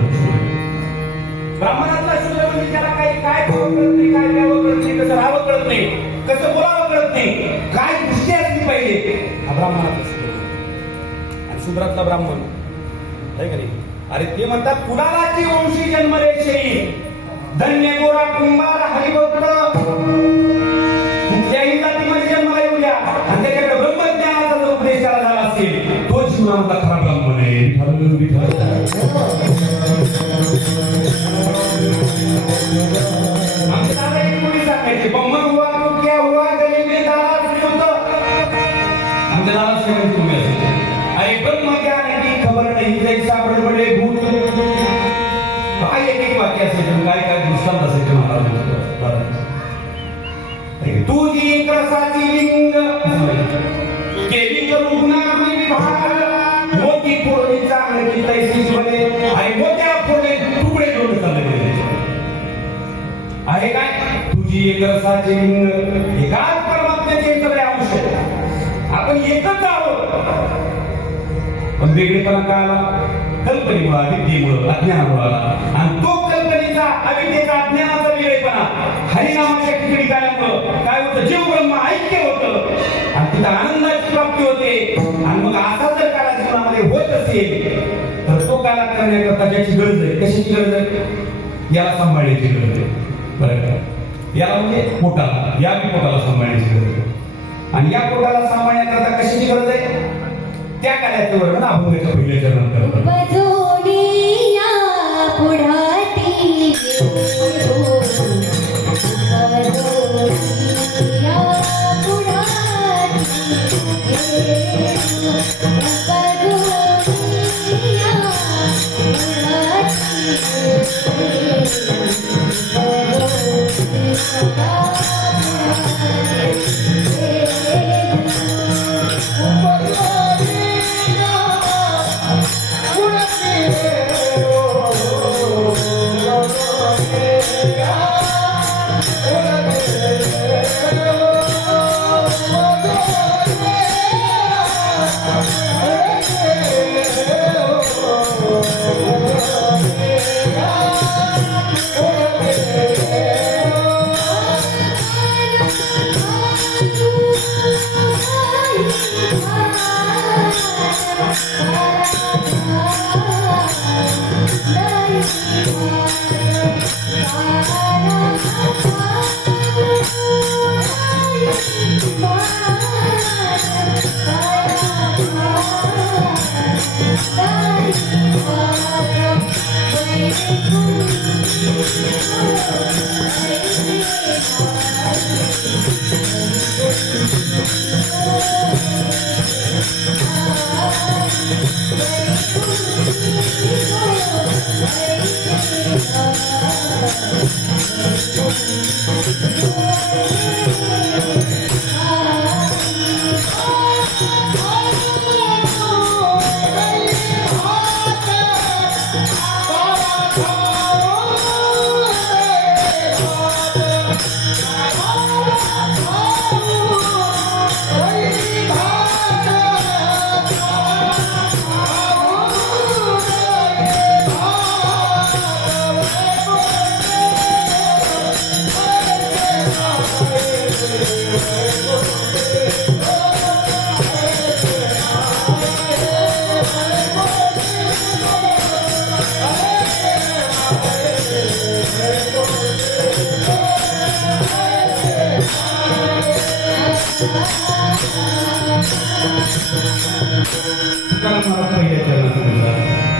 ब्राह्मणातला शूद्र म्हणजे त्याला काही काय कळत नाही काय द्यावं कळत नाही कसं राहावं कळत नाही कसं बोलावं कळत नाही काय दृष्टी असली पाहिजे हा ब्राह्मणातला आणि शूद्रातला ब्राह्मण आहे का नाही अरे ते म्हणतात कुणालाची वंशी जन्मरेषी धन्य गोरा कुंभार हरिभक्त कुठल्याही जातीमध्ये जन्माला येऊ द्या आणि त्याच्याकडे ब्रह्मज्ञानाचा जर उपदेश झाला असेल तो जीवनामधला खरा ब्राह्मण आहे आमच्या एक मुली सांगायची बम्मन हुआ तो क्या हुआ गले में दारा श्रीमंत आमच्या दारा श्रीमंत तुम्ही असते अरे ब्रह्म ज्ञान की खबर नाही जैसा बडबडे भूत काय एक एक वाक्य असायचं काय काय दृष्टांत असायचे महाराज तुझी एक रसाची लिंग केली करू गुणागुणी विभाग मोठी फोडणी चांगली तैसीच बने आणि मोठ्या फोडणी तुकडे जोडून चालले आहे काय तुझी एक रसाची लिंग एकाच परमात्म्याचे सगळे अंश आपण एकच आहोत पण वेगळेपणा का आला कल्पनेमुळे विद्येमुळे अज्ञानामुळे आला आणि तो कल्पनेचा अविद्येचा अज्ञानाचा वेगळेपणा हरिनामाच्या ठिकाणी काल्यामुळं काय होतं जीव ब्रह्म ऐक्य होतं आणि तिथं आनंदाची प्राप्ती होते आणि मग असा जर काला जीवनामध्ये होत असेल तर तो काला करण्याकरता ज्याची गरज आहे कशाची गरज आहे याला सांभाळण्याची गरज आहे बरं का याला म्हणजे पोटाला या बी पोटाला सांभाळण्याची गरज आहे आणि या पोटाला सांभाळण्याकरता कशाची गरज आहे त्या कार्याचे वर्णन अभंगाच्या पहिल्या चरणात करतात बजोनिया पुढाती बजोनिया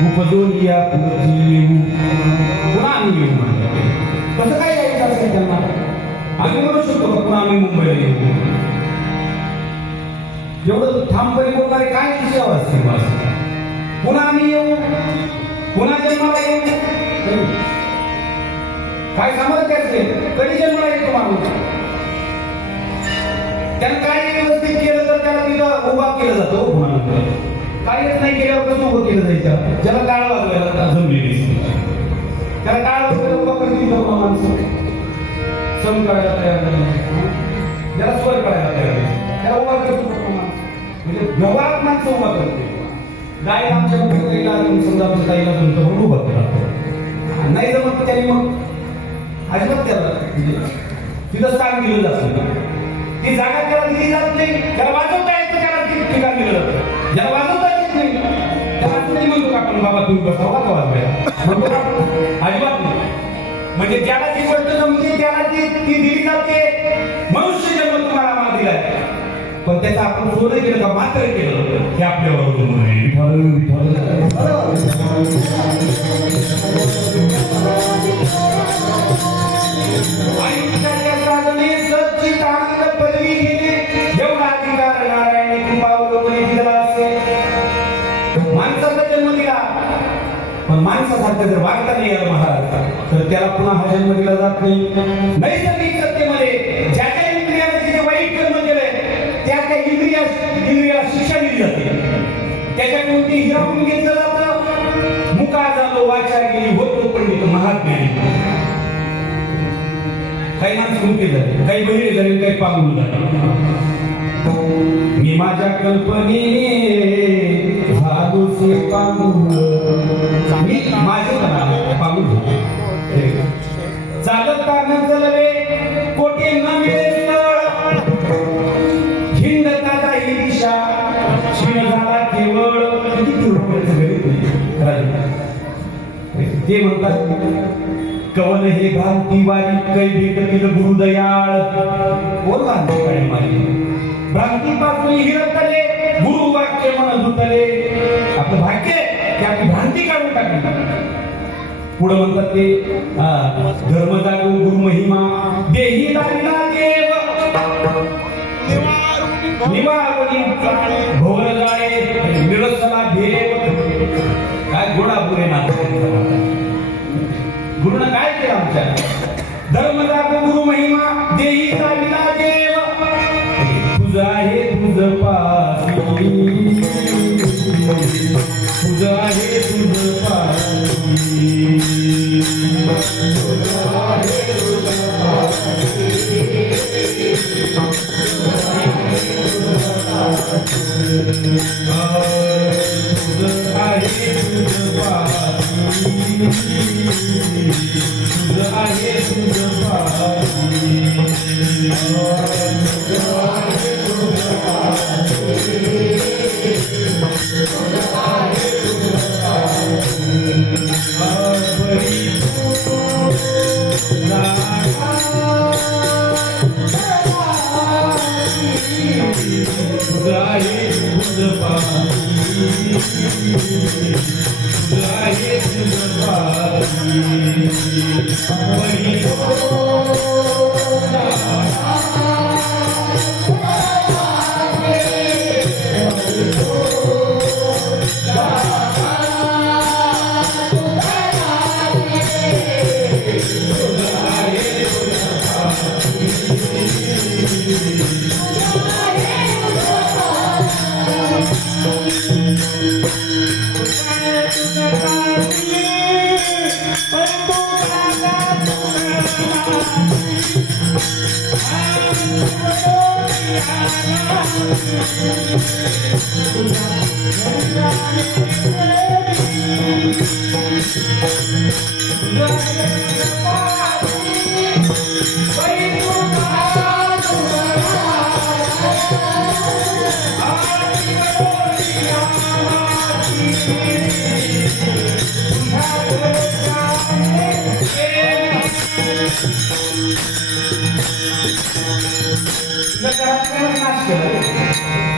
उपदोनिया पुढची पुन्हा आम्ही येऊ म्हणतो कसं काय यायचं असेल त्यांना आम्ही म्हणू शकतो का पुन्हा आम्ही मुंबईला येऊ एवढं ठामपणे बोलणारे काय विषयावर असते पुन्हा आम्ही येऊ पुन्हा जन्माला येऊ काय सामर्थ्य असते कधी जन्माला येतो माणूस त्यानं काय व्यवस्थित केलं तर त्याला तिथं उभा केलं जातो पुन्हा काहीच नाही केल्यावर कसं उभं केलं जायचं ज्याला काळ वाजवायला जमलेली त्याला काळ वाजवायला उभा करतील का माणसं सम करायला तयार नाही ज्याला स्वर करायला तयार नाही त्याला उभा करतो म्हणजे व्यवहारात माणसं उभा करते गाय आमच्या मुख्य गाईला समजा आमच्या ताईला जमतं म्हणून उभा करतो नाही जमत त्याने मग अजिबात त्याला म्हणजे तिथं स्थान दिलं जातं ती जागा त्याला दिली जात नाही त्याला वाजवता येतं त्याला ठिकाण दिलं जातं ज्याला वाजवता येत नाही त्याला तुम्ही म्हणतो का आपण बाबा तुम्ही बसावा का वाजवायला म्हणतो का अजिबात नाही म्हणजे ज्याला ती गोष्ट जमते त्याला ती दिली जाते मनुष्य जन्म तुम्हाला मला दिलाय पण त्याचा आपण सोडलं केलं का मात्र केलं हे आपल्यावर अवलंबून आहे पदवी घेणे एवढा अधिकार नारायण कृपावलोकने दिला असेल माणसाचा जन्म दिला पण माणसासारखं जर वागता नाही आलं महाराज तर त्याला पुन्हा हा जन्म दिला जात नाही नैसर्गिक सत्तेमध्ये ज्या काही इंद्रियाने इंद्रियाला शिक्षा दिली जाते. त्याच्याकडून ते हिरावून घेतलं जातं. मुका झालो, वाचा गेली, होतो पंडित महाज्ञानी. काही माणसं मुके झाले, काही बहिरे झाले, काही पांगुळ झाले. मी माझ्या कल्पनेने झालोसे पांगुळ. मी माझे पांगुळ चालत कारण चलवे कोटे न मिळे स्थळ. हिंडता जाई दिशा क्षीण झाला केवळ. किती रुपयाचं ते म्हणतात कवन हे भ्रांती वारी कै भेटतील गुरुदयाळ. कोण काळी मारी भ्रांतीपासून हिरतले गुरु वाक्य मन धुतले. आपलं भाग्य की आपली भ्रांती काढून टाकली. पुढे म्हणतात ते धर्म जागो गुरु महिमा देही दारिला देव. निवारुनी भोगर जाळे निरसला भेव. काय गोडा पुरे ना गुरुनं काय केलं आमच्या. धर्म जागो गुरु महिमा देही दारिला देव. तुझं आहे तुझं पासी, तुझं आहे तुझं पासी.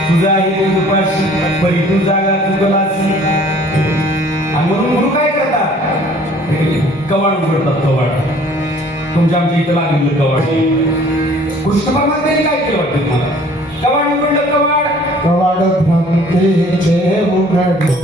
तुझा आहे उपाशी परी तू जागा चुकलासी. आणि म्हणून गुरु काय करतात कवाड उघडतात. कवाड तुमच्या आमच्या इथं लागलेलं कवाड. कृष्ण परमात्म्याने काय केलं वाटतं तुम्हाला. कवाड उघडलं कवाड. कवाड भ्रांतीचे उघडले.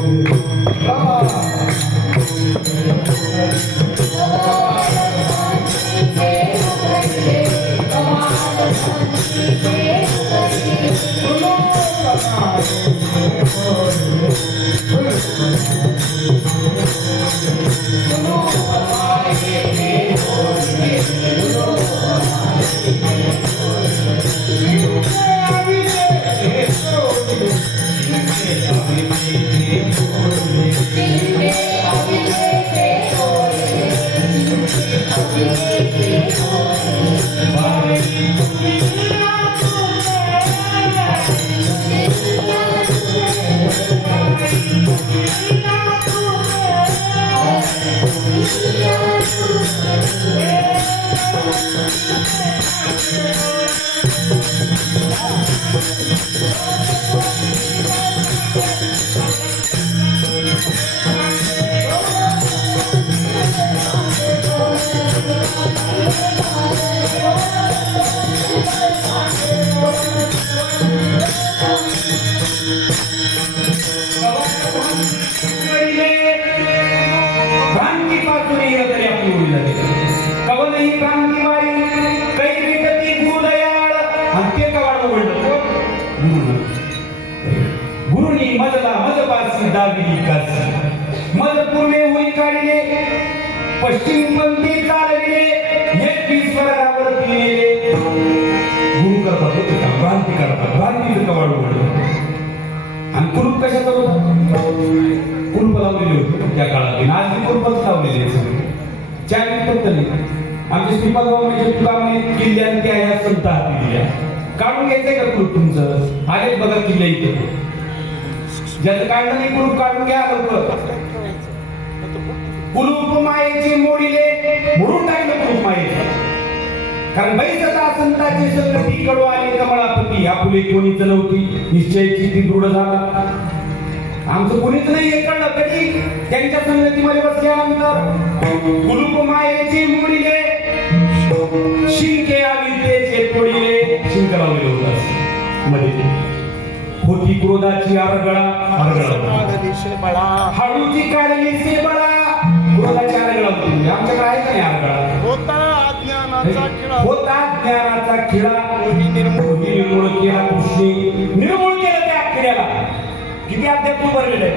दाविली कासी मज पूर्णे होई काढले पश्चिम पंथी चालविले 21 स्वर्गावर गेले गुरु करतात होते का भ्रांती करतात भ्रांतीचं कवाड उघडलं आणि कुलूप कशाचं होतं कुलूप लावलेले होते त्या काळात आज कुलूपच लावलेले आहेत चार पद्धती आमच्या श्रीपाद बाबांच्या तुकामध्ये किल्ल्यान त्या ह्या संत हाती दिल्या काढून घ्यायचंय का कुलूप तुमचं आलेच बघा किल्ल्या इथे ज्याचं काढलं नाही कुलूप काढून घ्या लवकर कुलूप मायेचे मोडीले मोडून टाकलं कुलूप मायेचे कारण बैसता संताची संगती कडू आली कमळापती आपुले कोणी चलवती निश्चयाची ती दृढ झाला आमचं कोणीच नाही हे कळलं कधी त्यांच्या संगतीमध्ये बसल्यानंतर कुलूप मायेचे मोडीले शिंके आवितेचे तोडिले शिंक लावलेलं होतं मध्ये होती क्रोधाची आरगळा हळूची काढली से बळा क्रोधाची आरगळा होती आमच्याकडे आहे का नाही आरगळा होता ज्ञानाचा खिळा निर्मूळ केला कृष्णी निर्मूळ केलं त्या खिळ्याला किती अध्यात्म भरलेलं आहे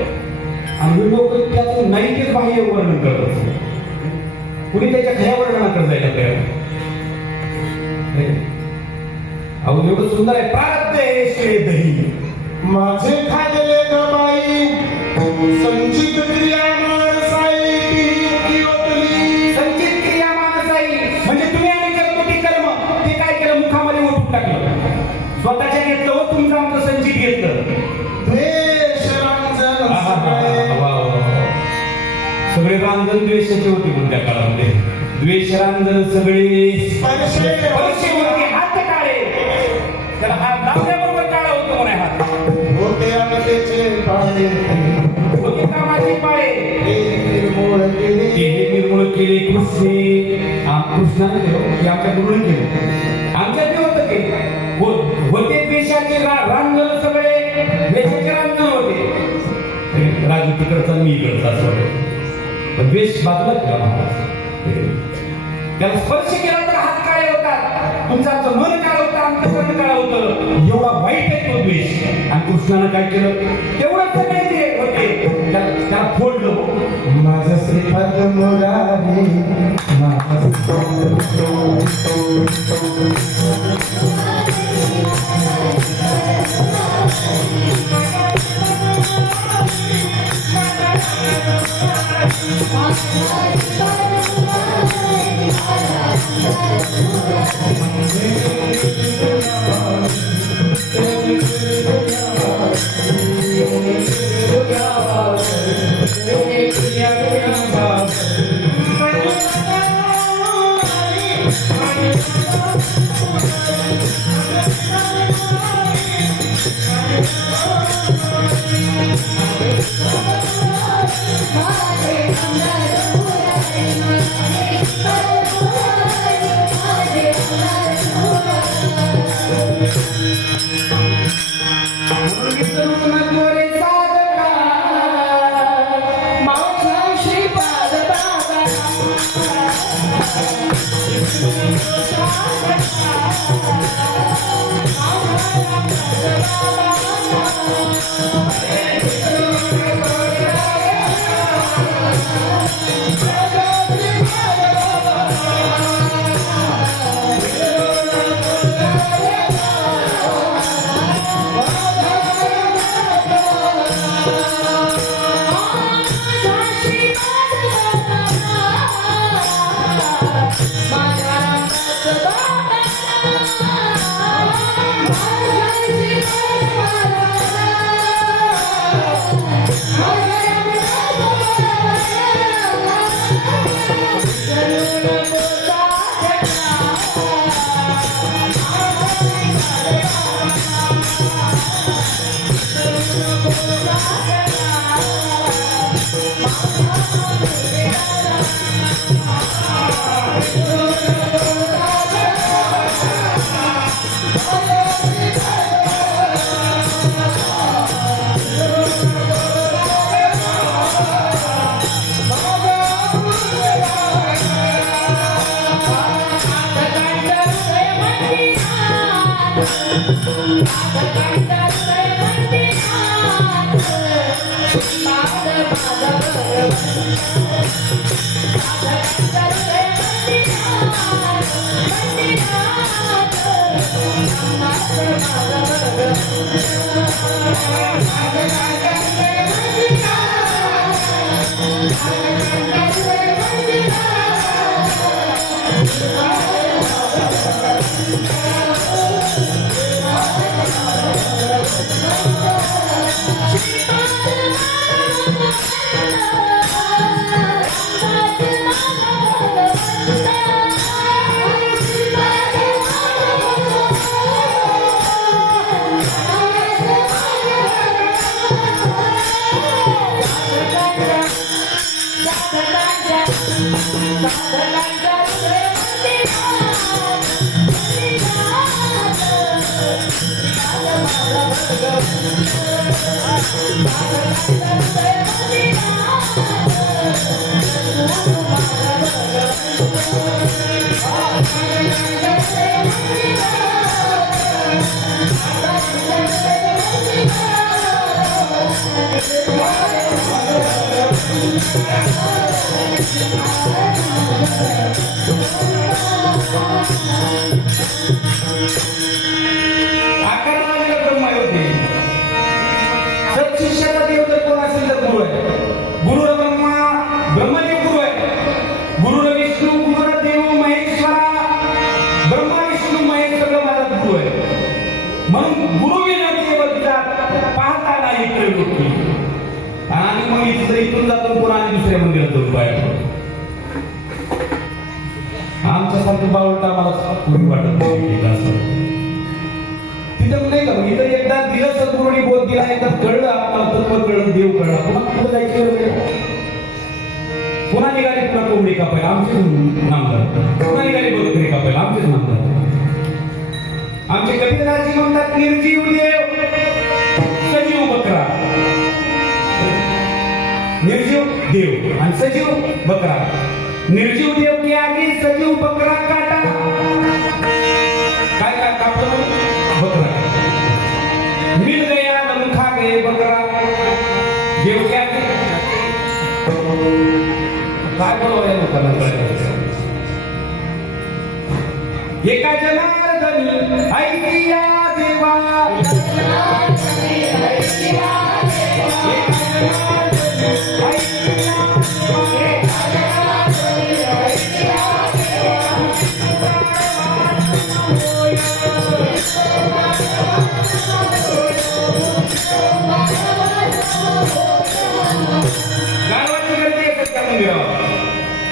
आणि लोक त्याचं नैतिक बाह्य वर्णन करत असतात कुणी त्याच्या खऱ्या वर्णनाकडे जायला तयार अहो एवढं सुंदर आहे प्रारब्ध हे श्रेय दही माझे खाल्ले गबाई संचित क्रिया माणसाई ती ओतली संचित क्रिया माणसाई म्हणजे तुम्ही आणि करतो ते कर्म ते काय केलं मुखामध्ये ओतून टाकलं स्वतःच्या घेतलं हो तुमचं आमचं संचित घेतलं द्वेष रांजन सगळे रांजण द्वेषाचे होते कोणत्या काळामध्ये द्वेष रांजण सगळे स्पर्शेवरती हात काळे त्याला हात लावल्याबरोबर काळा होतो म्हणे हात होते अमतेचे पाळे होते कामाचे पाळे निर्मूळ केले हे निर्मूळ केले कृष्णाने केलं आमच्या गुरुने केलं आमच्यात बी होतं ते होते द्वेषाचे रांजण सगळे द्वेषाचे रांजण होते राजू तिकडचा मी इकडचा असं पण द्वेष बाजूला ठेवा त्याला स्पर्श केला तर हात काळे होतात तुमचं आमचं मन काळ होतं आमचं कर्ण काळ होतं एवढा वाईट आहे तो द्वेष आणि कृष्णानं काय केलं तेवढंच सगळे ते होते त्याला फोडलं माझं श्रीपाद मुरारी Bye. आकारणाला ब्रह्मा होते. सत्शिष्याचा देव जर कोण असेल तर गुरु आहे. गुरुर ब्रह्मा, ब्रह्मदेव गुरु आहे. गुरुर विष्णू, गुरुर देव महेश्वरा. ब्रह्मा विष्णू महेश सगळं माझा गुरु आहे. म्हणून गुरु विना देव पाहता नाही त्रैलोकी. आणि मग इथून जातो पुन्हा आणि दुसऱ्या मंदिरात जाऊन पाहिजे. आमच्यासारखं बावळटा मला कोणी वाटत नाही. तिथं नाही का इथं एकदा दिलं सद्गुरूंनी बोध दिला, एकदा कळलं आपल्याला तत्व कळलं, देव कळला, पुन्हा कुठं जायचं? पुन्हा निघाले पुन्हा कोंबडी कापायला आमचेच नामदार, पुन्हा निघाले बकरी कापायला आमचेच नामदार. आमचे कबीरदासजी म्हणतात निर्जीव देव सजीव बकरा. निर्जीव देव आणि सजीव बकरा. निर्जीव देव की आगी, सजीव बकरा काटा. काय काय कापलं? बकरा. मिल गया दम खा गए बकरा. देव क्या काय बोलवलंय लोकांना कळलं? एका जनार्दनी ऐकिया देवा.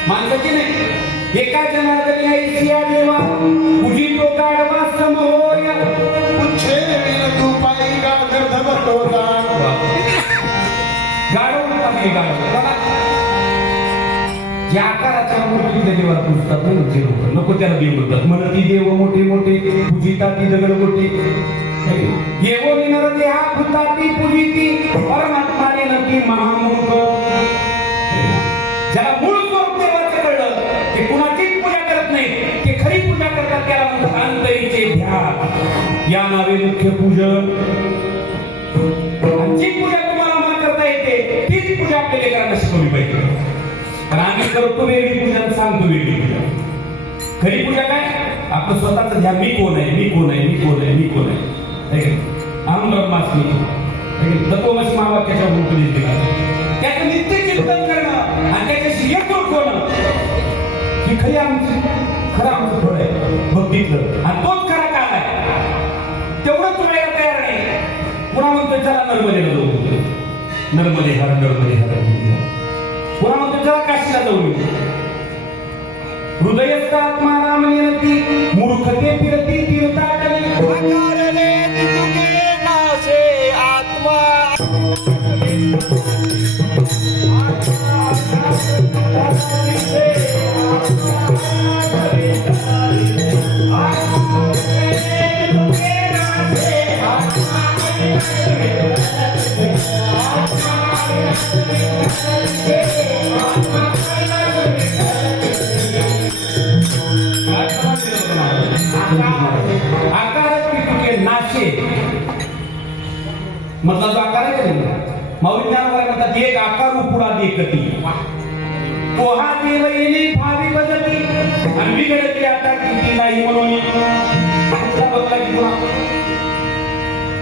माणसाची नाही. एका जनार्दनी ऐकिया देवा, तुझी तो गाढवा समोर. पुच्छे विन तू पाई गागर धबतो दान. गाढव म्हणतात गाढव. ज्या आकाराच्या मूर्ती देवाला पुजतात नाही जे लोक, नको त्याला देव म्हणतात. म्हणत ती देव मोठे मोठे पूजिता ती दगड मोठी. येवो निनर देहा भूताती पूजिती परमात्माने नक्की महामूर्ख. ज्याला मूळ स्वरूप देवाचं कळलं ते कुणाचीच पूजा करत नाही, ते खरी पूजा करतात. त्याला म्हणतात अंतरीचे ध्यान. या नावे मुख्य पूजन. जी पूजा तुम्हाला मला करता येते तीच पूजा आपल्या लेकरांना शिकवली पाहिजे. कारण आम्ही करतो वेगळी पूजा, सांगतो वेगळी पूजा. खरी पूजा काय? आपलं स्वतःच ध्यान. मी कोण आहे, मी कोण आहे, मी कोण आहे, मी कोण आहे. अहम ब्रह्मास्मी. तत्वमसी महावाक्याच्या उपदेश दिला. त्याचं नित्य चिंतन करणं आणि त्याच्याशी एकरूप होणं ही खरी आमची खरं आमचं फळ आहे भक्तीतलं. आणि तोच खरा काळ आहे. तेवढंच वेळेला तयार नाही. पुन्हा म्हणतो चला नर्मदेला जाऊ. नर्मदे हर, नर्मदे हर. पुन्हा म्हणतो चला काशीला जाऊ. हृदयस्थ आत्मा राम निरती, मूर्खते फिरती तीर्थाटने. आकारले तुके नासे आत्मा. मधला जो आकार आहे का नाही, माऊली ज्ञानवाला म्हणतात एक आकार उपडा देखती. पोहा देवयिनी भावी बदली आणि बिघडली आता किती नाही म्हणून आता बघला की तुला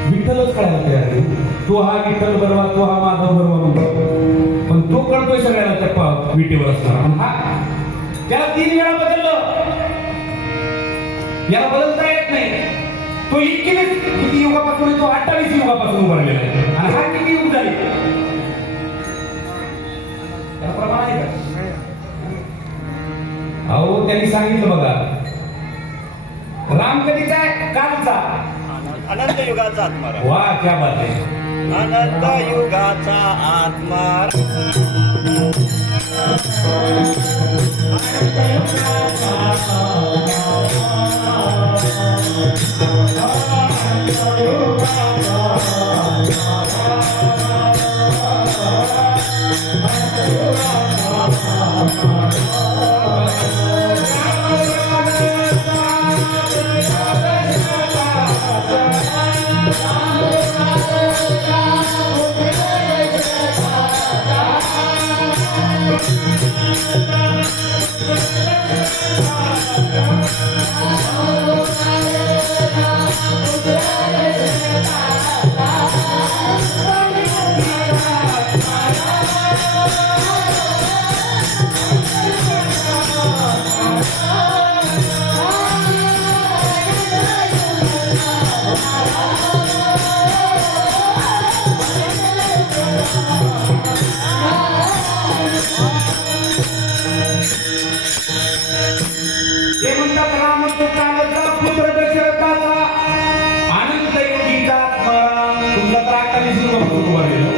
विठ्ठलच कळायला तयार आहे. तो हा विठ्ठल बरोबर, तो हा माधव बरोबर, पण तो कळतोय सगळ्याला त्या विटेवर असणार. आणि हा त्याला 3 वेळा बदललं, याला बदलता येत नाही. तो किती युगापासून आहे? तो 28 युगापासून उभारलेला आहे. आणि हा किती युग झाले त्याला प्रमाण आहे का? अहो त्यांनी सांगितलं बघा, राम कधीचा आहे? कालचा. अनंत युगाचा आत्मा वा क्या बात आहे. अनंत युगाचा आत्मा ते म्हणतात राम तो कालचा पुत्र दशरथाचा अनंत योगीचा आत्माराम. तुमचा तर 28 युगापासून उभारलेला,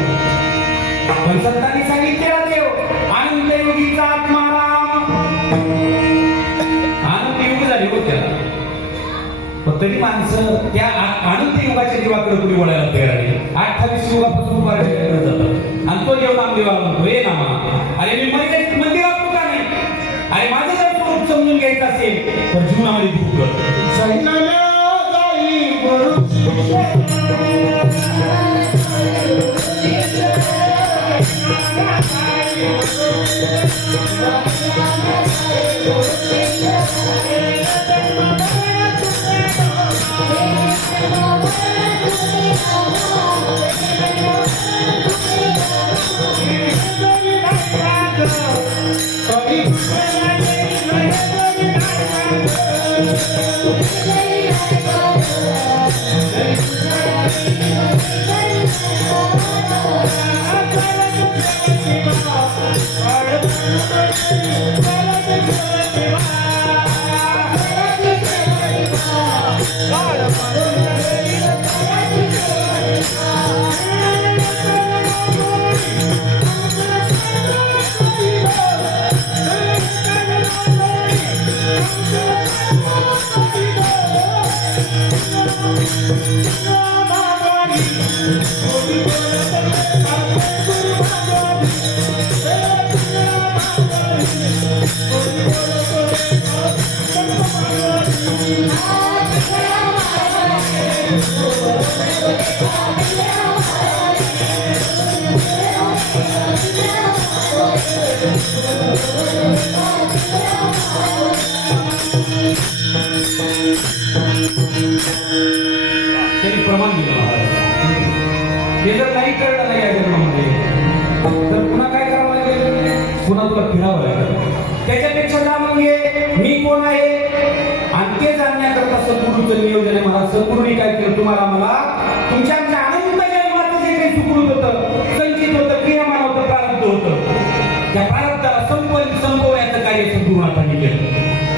पण संतांनी सांगितलेला देव अनंत योगीचा आत्माराम. अनंत युग झाली हो त्याला, पण तरी माणसं त्या अनंत युगाच्या देवाकडे कुणी वळायला तयार आहे. 28 युगापासून उभारलेला जातात. आणि तो देव नामदेवाला म्हणतो, हे नामा, अरे मी मंदिरात का नाही? अरे माझं जर स्वरूप समजून घ्यायचं असेल तर जीवनामध्ये दुःख कर. त्यांनी प्रमाण दिलं महाराज. हे जर नाही कळलं नाही या जन्मामध्ये तर पुन्हा काय करावं लागेल? पुन्हा तुला फिरावं लागेल. त्याच्यापेक्षा ना मग मी कोण आहे आणि ते जाणण्याकरता सद्गुरूचं नियोजन आहे. मला सद्गुरूंनी काय केलं? तुम्हाला मला तुमच्या आमच्या अनंत जन्माचं जे काही सुकृत होतं, संचित होतं, क्रियामान होतं, प्रारब्ध होतं, त्या प्रारब्धाला संपवण्याचं कार्य सद्गुरूंना केलं.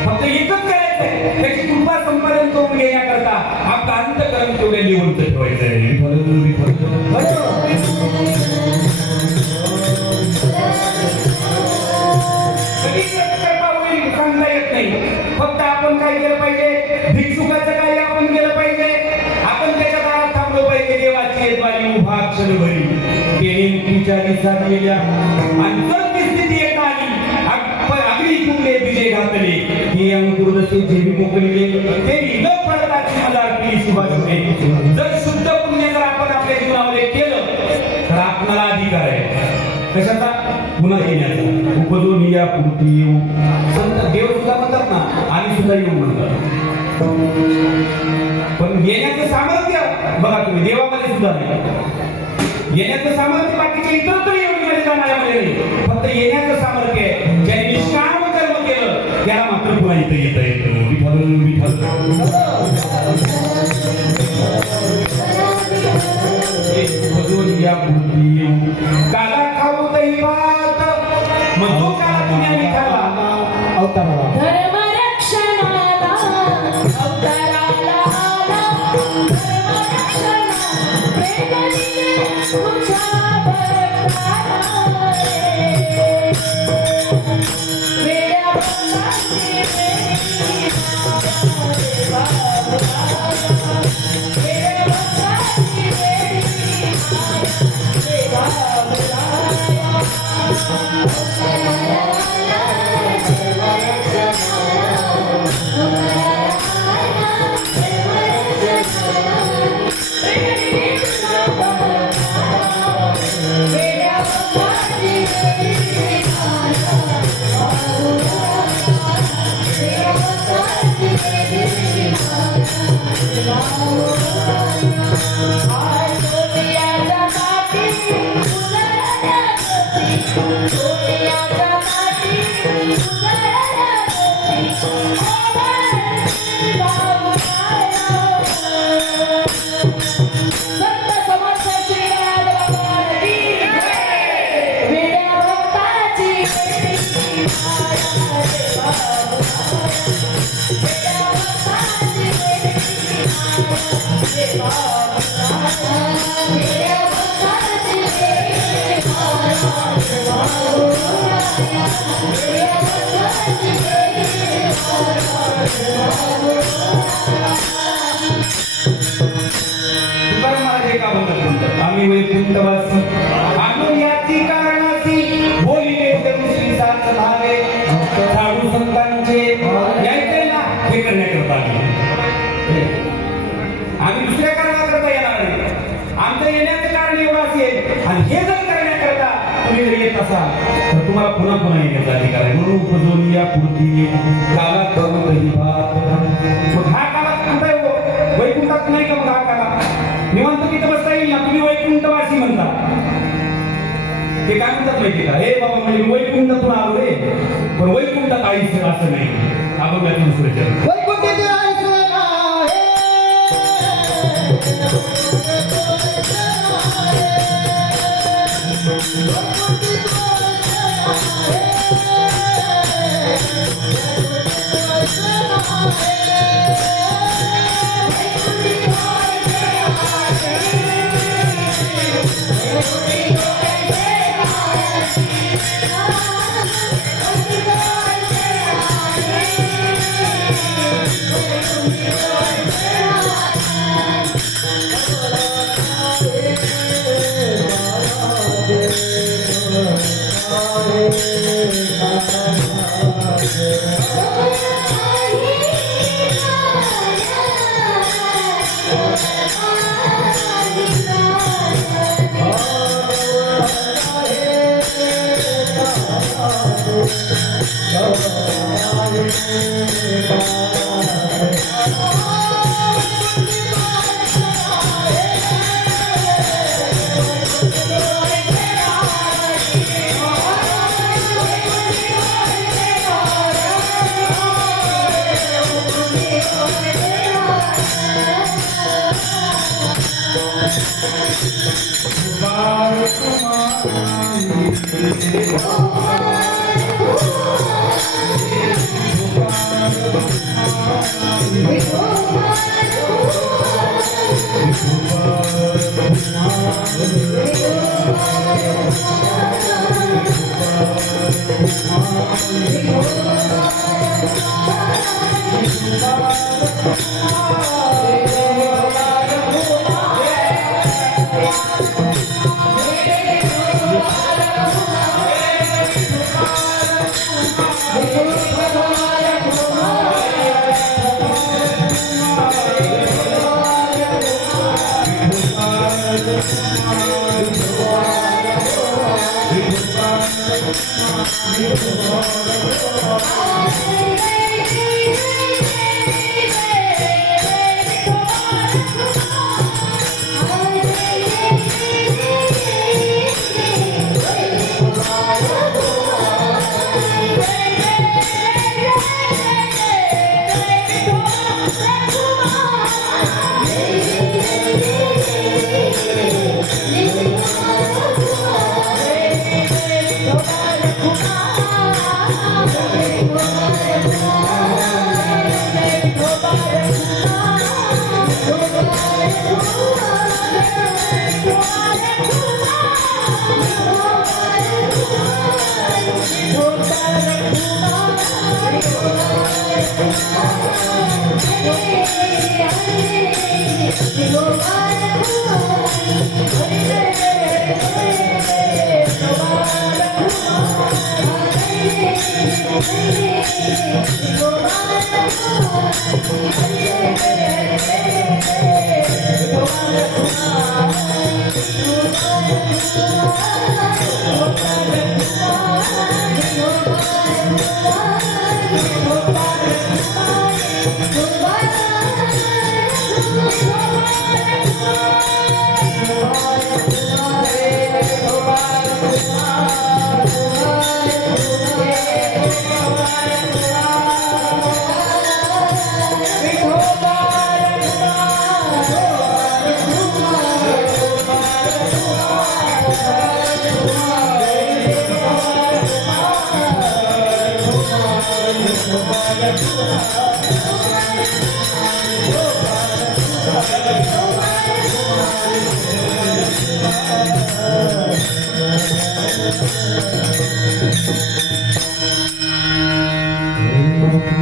फक्त एकच करायचंय, त्याची कृपा संपादन करून घेण्याकरता आपलं अंतःकरण तेवढ्या निवंत ठेवायचंय. सांगता येत नाही. फक्त आपण काय केलं पाहिजे? भिक्षुकाचं कार्य आपण केलं पाहिजे. आपण त्याच्या दारात थांबलो पाहिजे. देवाची द्वारी उभा क्षणभरी त्याने तुमच्या दिवसात गेल्या आणि जर ती स्थिती येत आली, अगदी कुंडे विजय घातले हे अंकुरदसे जेवी मोकळले ते न पडताची हजार केली शिवाजी. जर शुद्ध पुण्य जर आपण आपल्या जीवनामध्ये केलं तर आपल्याला अधिकार आहे. कशाचा? पुन्हा येण्याचा उपजून या पुरती येऊ संत देव सुद्धा म्हणतात ना आम्ही सुद्धा येऊ म्हणतात पण येण्याचं सामर्थ्य बघा तुम्ही देवामध्ये सुद्धा नाही येण्याचं सामर्थ्य बाकीच्या इतर येऊन जाणाऱ्यामध्ये नाही फक्त येण्याचं सामर्थ्य आहे ज्यांनी निष्काम कर्म केलं त्याला मात्र पुन्हा इथं येता येतं विठ्ठल उपजून या पुरती येऊ काला खाऊ दही भात मग जो काला तुम्ही आम्ही खाल्ला अवताराला धर्मरक्षणाला अवताराला आला धर्मरक्षणा प्रेम दिले तुझ्या भक्ताला वेड्या भक्ताची वेडी वेड्या भक्ताची तुकाराम महाराज एका म्हणतात आम्ही वैकुंठवासी आम्ही याची कारणाची बोलिले करून श्री साथ धावे साधू संतांचे यायचे ना हे करण्याकरता आम्ही दुसऱ्या कारणाकरता येणार नाही आमचं येण्याचं कारण एवढं असेल आणि हे जर करण्याकरता तुम्ही जर येत असाल तर तुम्हाला पुन्हा पुन्हा येण्याचा अधिकार आहे म्हणून उपजून या पुरती काला करू दही भात मग हा काला म्हणताय वैकुंठात नाही का मग हा काला निवांत तिथं बसता येईल ना तुम्ही वैकुंठवासी म्हणता ते काय म्हणतात माहिती का हे बाबा म्हणजे मी वैकुंठातून आलो रे पण वैकुंठात आयुष्य असं नाही आपण त्यातून सुरक्षित वैकुंठी राहायचं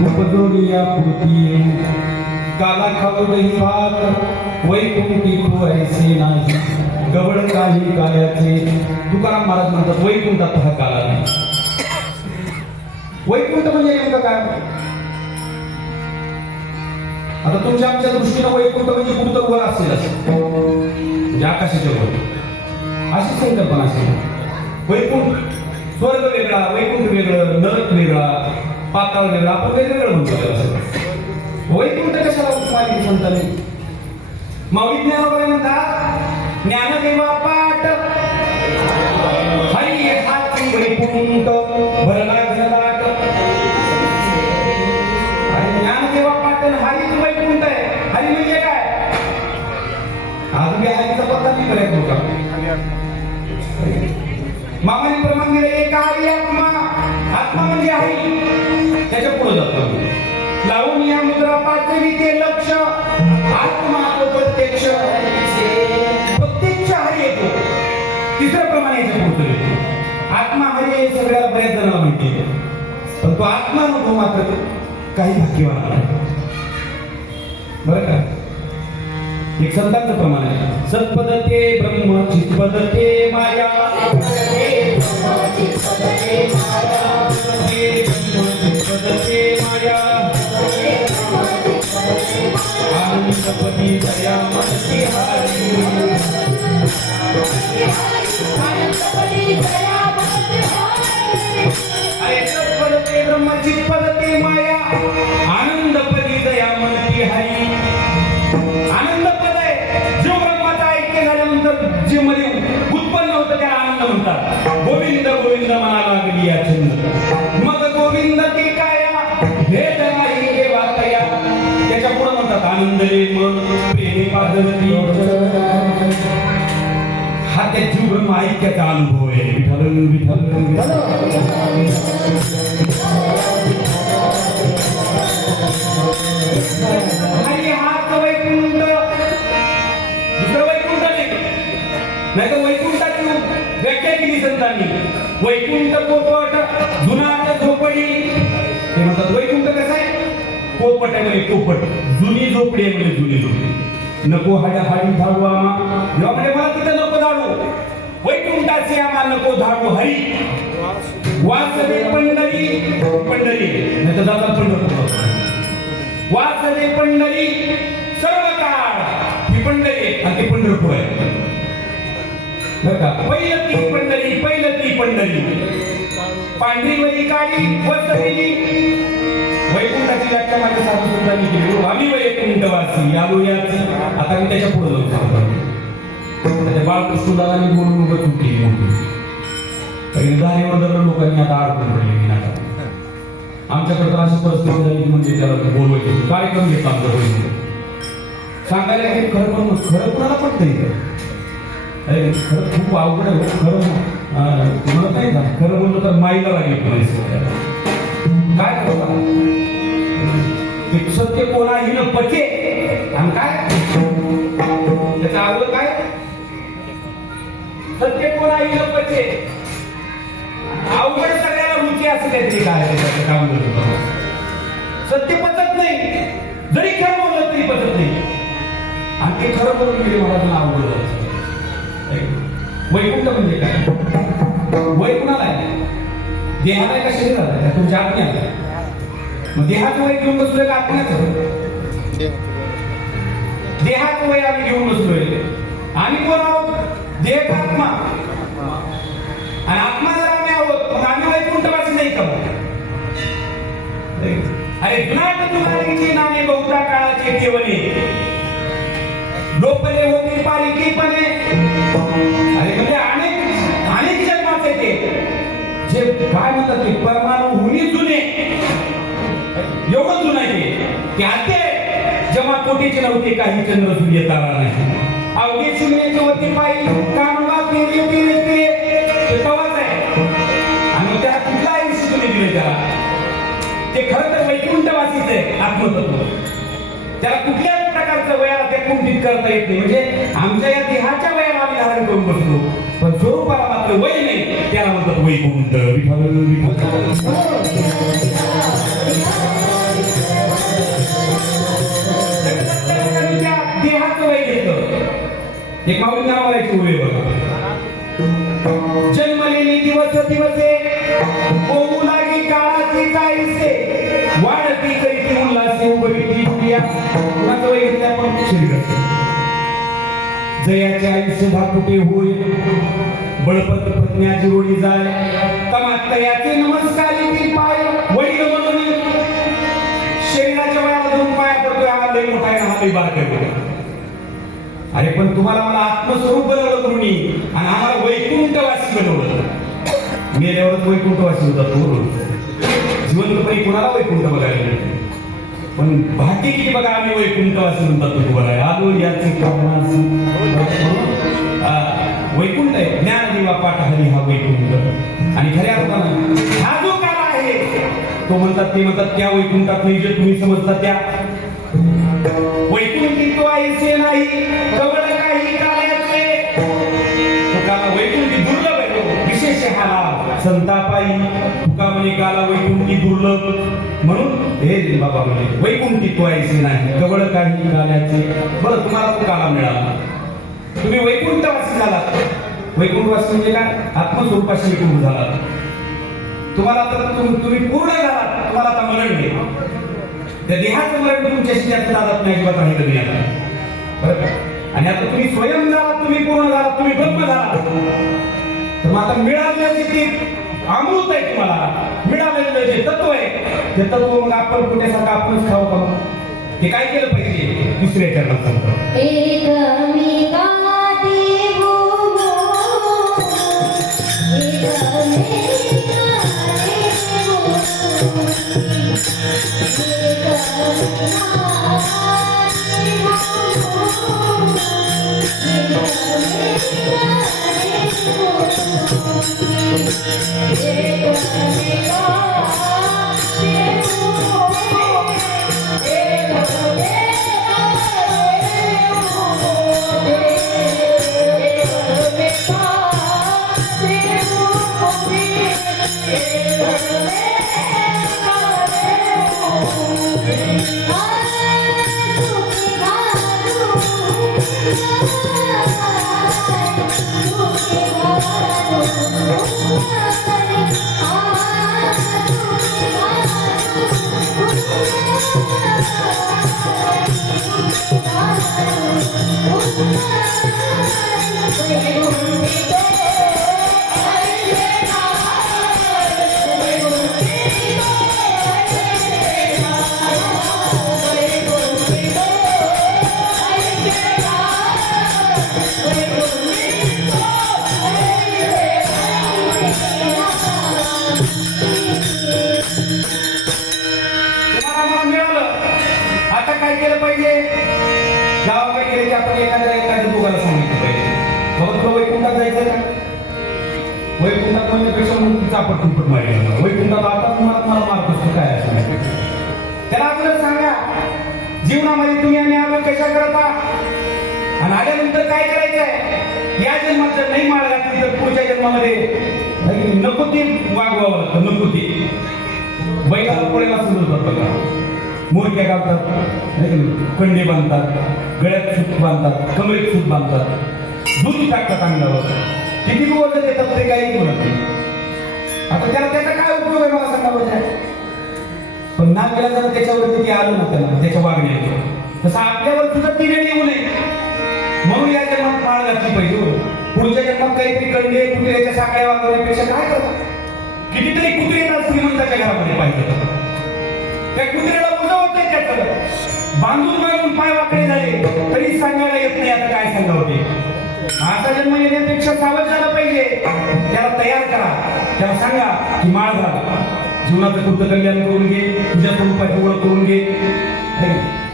उपजोडिया पुरती काला खाऊ दही भात वैकुंठी ऐसे नाही गवळ काही काल्याचे तुकाराम महाराज म्हणतात वैकुंठात हा काला नाही. वैकुंठ म्हणजे नेमकं काय? आता तुमच्या आमच्या दृष्टीनं वैकुंठ म्हणजे कुठं वर असेल असं म्हणजे आकाशाच्या वर अशी संकल्पना असेल. वैकुंठ स्वर्ग वेगळा, वैकुंठ वेगळं, नरक वेगळा, पाताळ वेगळा, आपण वेगवेगळं म्हणतो त्याला. वैकुंठ कशाला उपमानी संतांनी माऊली ज्ञानोबा म्हणतात ज्ञानदेवा पाठ हरी हाती वैकुंठ भरला घनदाट. आणि ज्ञानदेवा पाठ हरी वैकुंठ आहे. हरी म्हणजे काय? आज मी हरीचा पत्ता नाही करायचो का? मामाने प्रमाण दिलं एक हरी आत्मा. आत्मा म्हणजे हरी. त्याच्या पुढे जातो लावून या मुद्रा पाचवी ते लक्ष आत्मा तो प्रत्यक्ष हरी येतो. तिसऱ्या प्रमाणे याच्या पुढे येतो. आत्मा हरी हे सगळ्याला बऱ्याच जणांना माहिती आहे, पण तो आत्मा अनुभव मात्र काही भाग्यवान आहे. बरं का? एक संतांचं प्रमाण आहे सत्पदते ब्रह्म चित्पदते माया आनंदपती दया मनसी हारी. अरे सत्पदते ब्रह्म चित्पदते माया आनंदपती दया मनसी हरी. आनंदपद आहे जो ब्रह्माचा ऐक्य झाल्यानंतर जे मध्ये उत्पन्न होतं त्याला आनंद म्हणतात. गोविंद गोविंद म्हणा लागली या छंद मग गोविंद ते काया भेद नाही देवा तया. त्याच्या पुढे म्हणतात आनंद रे मन प्रेमे पाजरती. हा त्या जीव ब्रह्म ऐक्याचा अनुभव आहे. विठ्ठल विठ्ठल आणि हाच वैकुंठ. दुसरं वैकुंठ नाही तर वैकुंठाची व्याख्या केली संतांनी. वैकुंठ पोपट जुनाट झोपडी. ते म्हणतात वैकुंठ कसं आहे? पोपट आहे म्हणजे पोपट, जुनी झोपडी आहे म्हणजे जुनी झोपडी. नको हाडी धाडू आम्हा जेव्हा म्हणजे मला तिथं नको धाडू. वैकुंठाचे आम्हा नको धाडू हरी. वासदे पंढरी पंढरी नाही तर जातात पंढरपूर. वासदे पंढरी सर्व काळ ही पंढरी आहे आणि ती पंढरपूर आहे. बरं का? पहिलं ती पंढरी पहिलं ती पंढरी पांढरी वरी काळी वसलेली वैकुंठाची व्याख्या माझ्या साधू संतांनी केली. आम्ही वैकुंठवासी आलो याची. आता मी त्याच्या पुढे जाऊन सांगतो. बाळकृष्णदादांनी बोलून उभं चुकली मोठी धारेवर दर लोकांनी आता अडकून पडले नाटक. आमच्याकडे तर अशी परिस्थिती झाली की म्हणजे त्याला बोलवायची कार्यक्रम घेतला आमच्या बहिणी सांगायला की खरं कोणाला पडतं इथं. अरे खरं खूप अवघड आहे. खरं तुम्हाला नाही का खरं बोललं तर माईला लागेल काय करता. सत्य कोणाही न पचे आणि काय त्याचा आवड काय सत्य कोणाही न पचे. अवघड सगळ्याला रुची असं काहीतरी काय त्याचं काम करतो. सत्य पचत नाही जरी खरं बोललं तरी पचत नाही. आणि ते खरं बोलून गेले मला तुला आवडलं. वैकुंठ म्हणजे काय वय कुणाला आहे देहाला आहे का शरीराला आहे तुमच्या आत्म्याला. मग देहाचं वय घेऊन बसलोय का आत्म्याचं. देहाचं वय आम्ही घेऊन बसलोय. आम्ही कोण आहोत देह आत्मा आणि आत्मा जर आम्ही आहोत मग आम्ही वैकुंठवासी नाही का. अरे जुनाट जुनारीची नाणे बहुता काळाचे केवले लोपले होती पालिकीपणे. अरे म्हणजे अनेक जन्माचे ते जे काय म्हणतात ते परमाणू हुनी जुने एवढं जुनं आहे ते आते जेव्हा कोटीचे नव्हते काही चंद्र सूर्य तारा नाही. अवघे शून्याचे होते पायी कानवा तेरे तेरे ते तवाच आहे. आणि मग त्याला कुठला आयुष्य तुम्ही दिले त्याला ते खरं तर वैकुंठवासीच आहे आत्मतत्व. त्याला कुठल्याच प्रकारचं वयाला ते कुंठित करता येत नाही. म्हणजे आमच्या या देहाच्या वयाला आम्ही धारण करून बसलो पण स्वरूपाला मात्र वय नाही. त्याला म्हणतात वैकुंठ. देहाचं वय घेतलं एक माऊली नावाची वय बघा. जन्मलेली दिवस दिवसे होऊ लागी काळाची जाईसे वाढती करीती उल्हासे उभविती दुनिया. कुणाचं वय घेतलं आपण शरीराचं. जयाचे आयुष्य धाकुटे होय बळपत प्रज्ञाची रोडी जाय तमात्तयाचे नमस्कारी ती पाय वडील म्हणून शरीराच्या वयाला दोन पाया पडतोय. हा लय मोठा आहे हा लय बारका आहे. अरे पण तुम्हाला मला आत्मस्वरूप बनवलं तुम्ही आणि आम्हाला वैकुंठवासी बनवलं. मेल्यावरच वैकुंठवासी होता तो. जिवंतपणी कुणाला वैकुंठ बघायला मिळते पण भाग्य किती बघा आम्ही वैकुंठवासी म्हणतात तुम्हाला. आलो याचे वैकुंठ आहे. ज्ञानदेवा पाठहरी हा वैकुंठ. आणि खऱ्या अर्थानं हा जो काळ आहे तो म्हणतात ते म्हणतात त्या वैकुंठात नाही जे तुम्ही समजता त्या वैकुंठी तो आईचे नाही कवळ काही काळाचे. तो काला वैकुंठी दुर्लभ आहे विशेष हाला संतापाई तुका म्हणे काला वैकुंठी दुर्लभ म्हणून हे बाबा म्हणजे वैकुंठी तो आईचे नाही कवळ काही काळाचे. बरं तुम्हाला तो काला मिळाला तुम्ही वैकुंठवासी झालात. वैकुंठवासी म्हणजे काय आत्मस्वरूपाशी वैकुंठ झालात. तुम्हाला तर तुम्ही पूर्ण झालात. तुम्हाला आता मरण घे त्या देहाचं मरण तुमच्याशी जास्त जात नाही अजिबात राहिलं नाही आता बरं का. आणि आता तुम्ही स्वयं झालात तुम्ही पूर्ण झालात तुम्ही ब्रह्म झालात. तर मग आता मिळालेलं जे अमृत आहे तुम्हाला मिळालेलं जे तत्व आहे ते तत्व मग आपण कुठेसारखं आपणच खावं का. ते काय केलं पाहिजे दुसऱ्या चरणात सांगतो. Oh वैकुंठात म्हणण्यापेक्षा मग तिचा आपट मारेल वैकुंठात आता तुम्हाला मला मारतोस तू काय असं नाही. त्याला आपल्याला सांगा जीवनामध्ये तुम्ही आणि आपण कशा करता आणि आल्यानंतर काय करायचंय. या जन्मात जर नाही माळ घातली तर पुढच्या जन्मामध्ये नको ते वागवावं लागतं. नको ते बैलाला पोळ्याला सुरू बघा मोरक्या घालतात नाही का नाही? कंडे बांधतात गळ्यात सूत बांधतात कमरेत सूत बांधतात दूध टाकतात अंगावर किती दिवस देतात ते काही बोलत नाही. आता त्याला त्याचा काय उपयोग आहे मला सांगा बघा. पण ना गेला जर त्याच्यावरती ते आलं ना त्याला त्याच्या वागण्यात तसं आपल्यावर सुद्धा ती वेळ येऊ नये म्हणून या जन्मात माळ घातली पाहिजे. पुढच्या जन्मात काहीतरी कंडे कुत्र्याच्या साखळ्या वागवण्यापेक्षा काय करतात. कितीतरी कुत्रे येतात श्रीमंताच्या घरामध्ये पाहिजे त्या कुत्र्याला उजवत नाही त्याचं बांधून बांधून पाय वाकडे झाले तरी सांगायला येत नाही आता काय सांगावं ते. असा जन्म येण्यापेक्षा सावध झाला पाहिजे. त्याला तयार करा त्याला सांगा की माळ घाला जीवनाचं कृत कल्याण करून घे तुझ्या स्वरूपाची ओळख करून घे.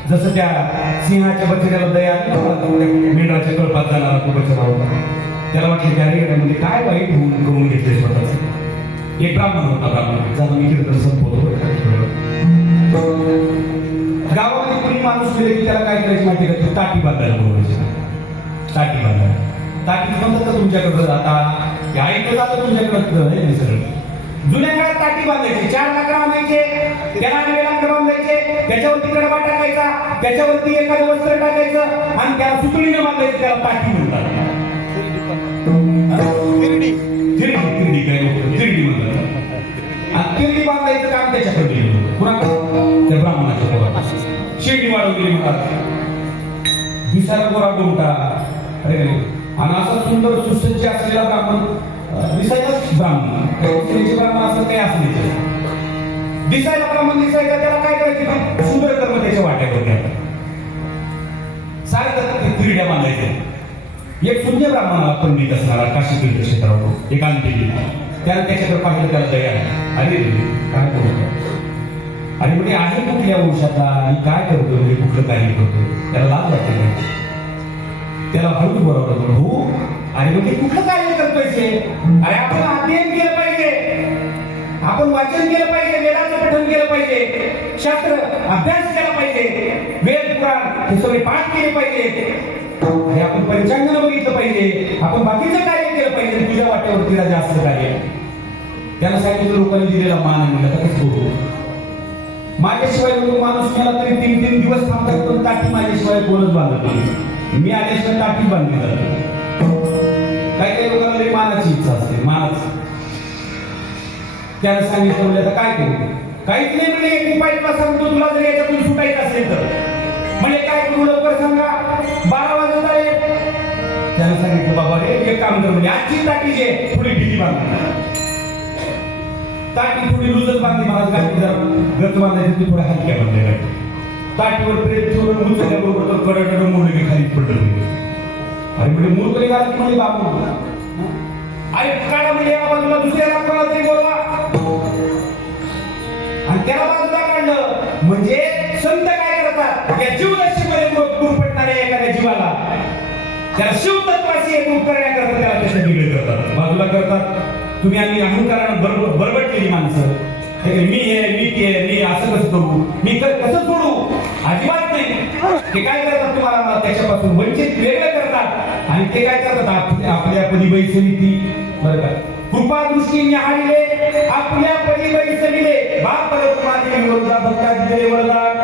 जसं त्या सिंहाच्या बछड्याला दया मेंढराच्या कळपात जाणारा तो बछडा होता त्याला वाटलं त्या रेड्यामध्ये काय वाईट होऊन करून घेतले स्वतःच. एक ब्राह्मण होता ब्राह्मण ज्याला मी कीर्तन संपवतो. गावामध्ये कोणी माणूस गेले की त्याला काय करायची माहिती का ताटी बांधायला बोलायची. ताटी बांधायला ताटी म्हणतात का तुमच्याकडं आता ऐकत जातं तुमच्याकडं हे सगळं. जुन्या काळात ताटी बांधायची 4 लाकडं आणायचे त्याला नवे लाकडं बांधायचे त्याच्यावरती कडबा टाकायचा त्याच्यावरती एखादं वस्त्र टाकायचं आणि त्याला सुतळीने बांधायचं त्याला ताटी म्हणतात. तिरडी काय तिरडी म्हणतात. आणि तिरडी बांधायचं काम त्याच्याकडे पुन्हा त्या ब्राह्मणाच्या पोराला शेंडी वाढवली म्हणतात. दिसायला गोरा गोमटा अरे आणि असा सुंदर सुसज्ज असलेला ब्राह्मण दिसायलाच ब्राह्मण ब्राह्मण असं काही असण्याचं दिसायला ब्राह्मण दिसायचा त्याला काय करायचे सुंदर कर्म त्याच्या वाट्यावर घ्या सारे तिरड्या बांधायचे. एक शून्य ब्राह्मणाला पंडित असणारा काशी तीर्थ क्षेत्रावर एक आणखी त्याला त्याच्याकडे पाहिलं त्याला दया अरे काय बोलतो आणि म्हणजे आहे कुठल्या वंशाचा आणि काय करतो म्हणजे कुठलं कार्य करतो त्याला लाज वाटते नाही. त्याला हळूच बरोबर हो अरे म्हणजे कुठलं कार्य करतोय ते अरे आपण अध्ययन केलं पाहिजे आपण वाचन केलं पाहिजे वेदाचं पठण केलं पाहिजे शास्त्र अभ्यास केला पाहिजे वेद पुराण हे सगळे पाठ केले पाहिजे आणि आपण पंचांगानं बघितलं पाहिजे आपण बाकीचं कार्य केलं पाहिजे तुझ्या वाट्यावर तिला जास्त कार्य. त्याला सांगितलं लोकांनी दिलेला मान आहे म्हणलं कसं बघू माझ्याशिवाय लोक माणूस मला तरी 3-3 दिवस थांबतात पण ताटी माझ्याशिवाय कोणच बांधत नाही. मी आल्याशिवाय ताटी बांधली जाते. काही काही लोकांना लई मानाची इच्छा असते मानाची. त्याला सांगितलं म्हणजे आता काय करू काहीच नाही म्हणजे एक उपाय सांगतो तुला जर याच्यातून सुटायचं असेल तर म्हणजे काय करू लवकर सांगा 12 वाजत आले. त्याला सांगितलं बाबा रे एक काम कर म्हणजे आजची ताटी जे थोडी भीती बांधली ताटी थोडी लुजच बांधली महाराज गाठी जरा गच बांधायची ती थोड्या हलक्या बांधल्या ताटीवर प्रेत ठेवून उचलल्याबरोबर तर कडकडं मुलगी खाली पडलं अरे म्हणजे मूर्खले घालत म्हणजे बाबू अरे काढा म्हणजे या बाजूला दुसऱ्याला कोणाला तरी बोलवा आणि त्याला बाजूला काढलं म्हणजे संत काय करतात या जीवदशेमध्ये गुरपटणाऱ्या एखाद्या जीवाला त्याला शिवतत्वाशी एकरूप करण्याकरता त्याला त्याच्या निगड करतात बाजूला करतात. तुम्ही आम्ही अहंकारानं बरबटलेली माणसं मी हे मी ते मी असं कसं करू मी कसं सोडू अजिबात नाही. ते काय करतात तुम्हाला त्याच्यापासून वंचित वेगळं करतात आणि ते काय करतात आपल्या पदी बैसमिती बरं का कृपा दृष्टी निहाळले आपल्या पदी बैसमिले बाप परत माझे वरदा भक्ता दिले वरदान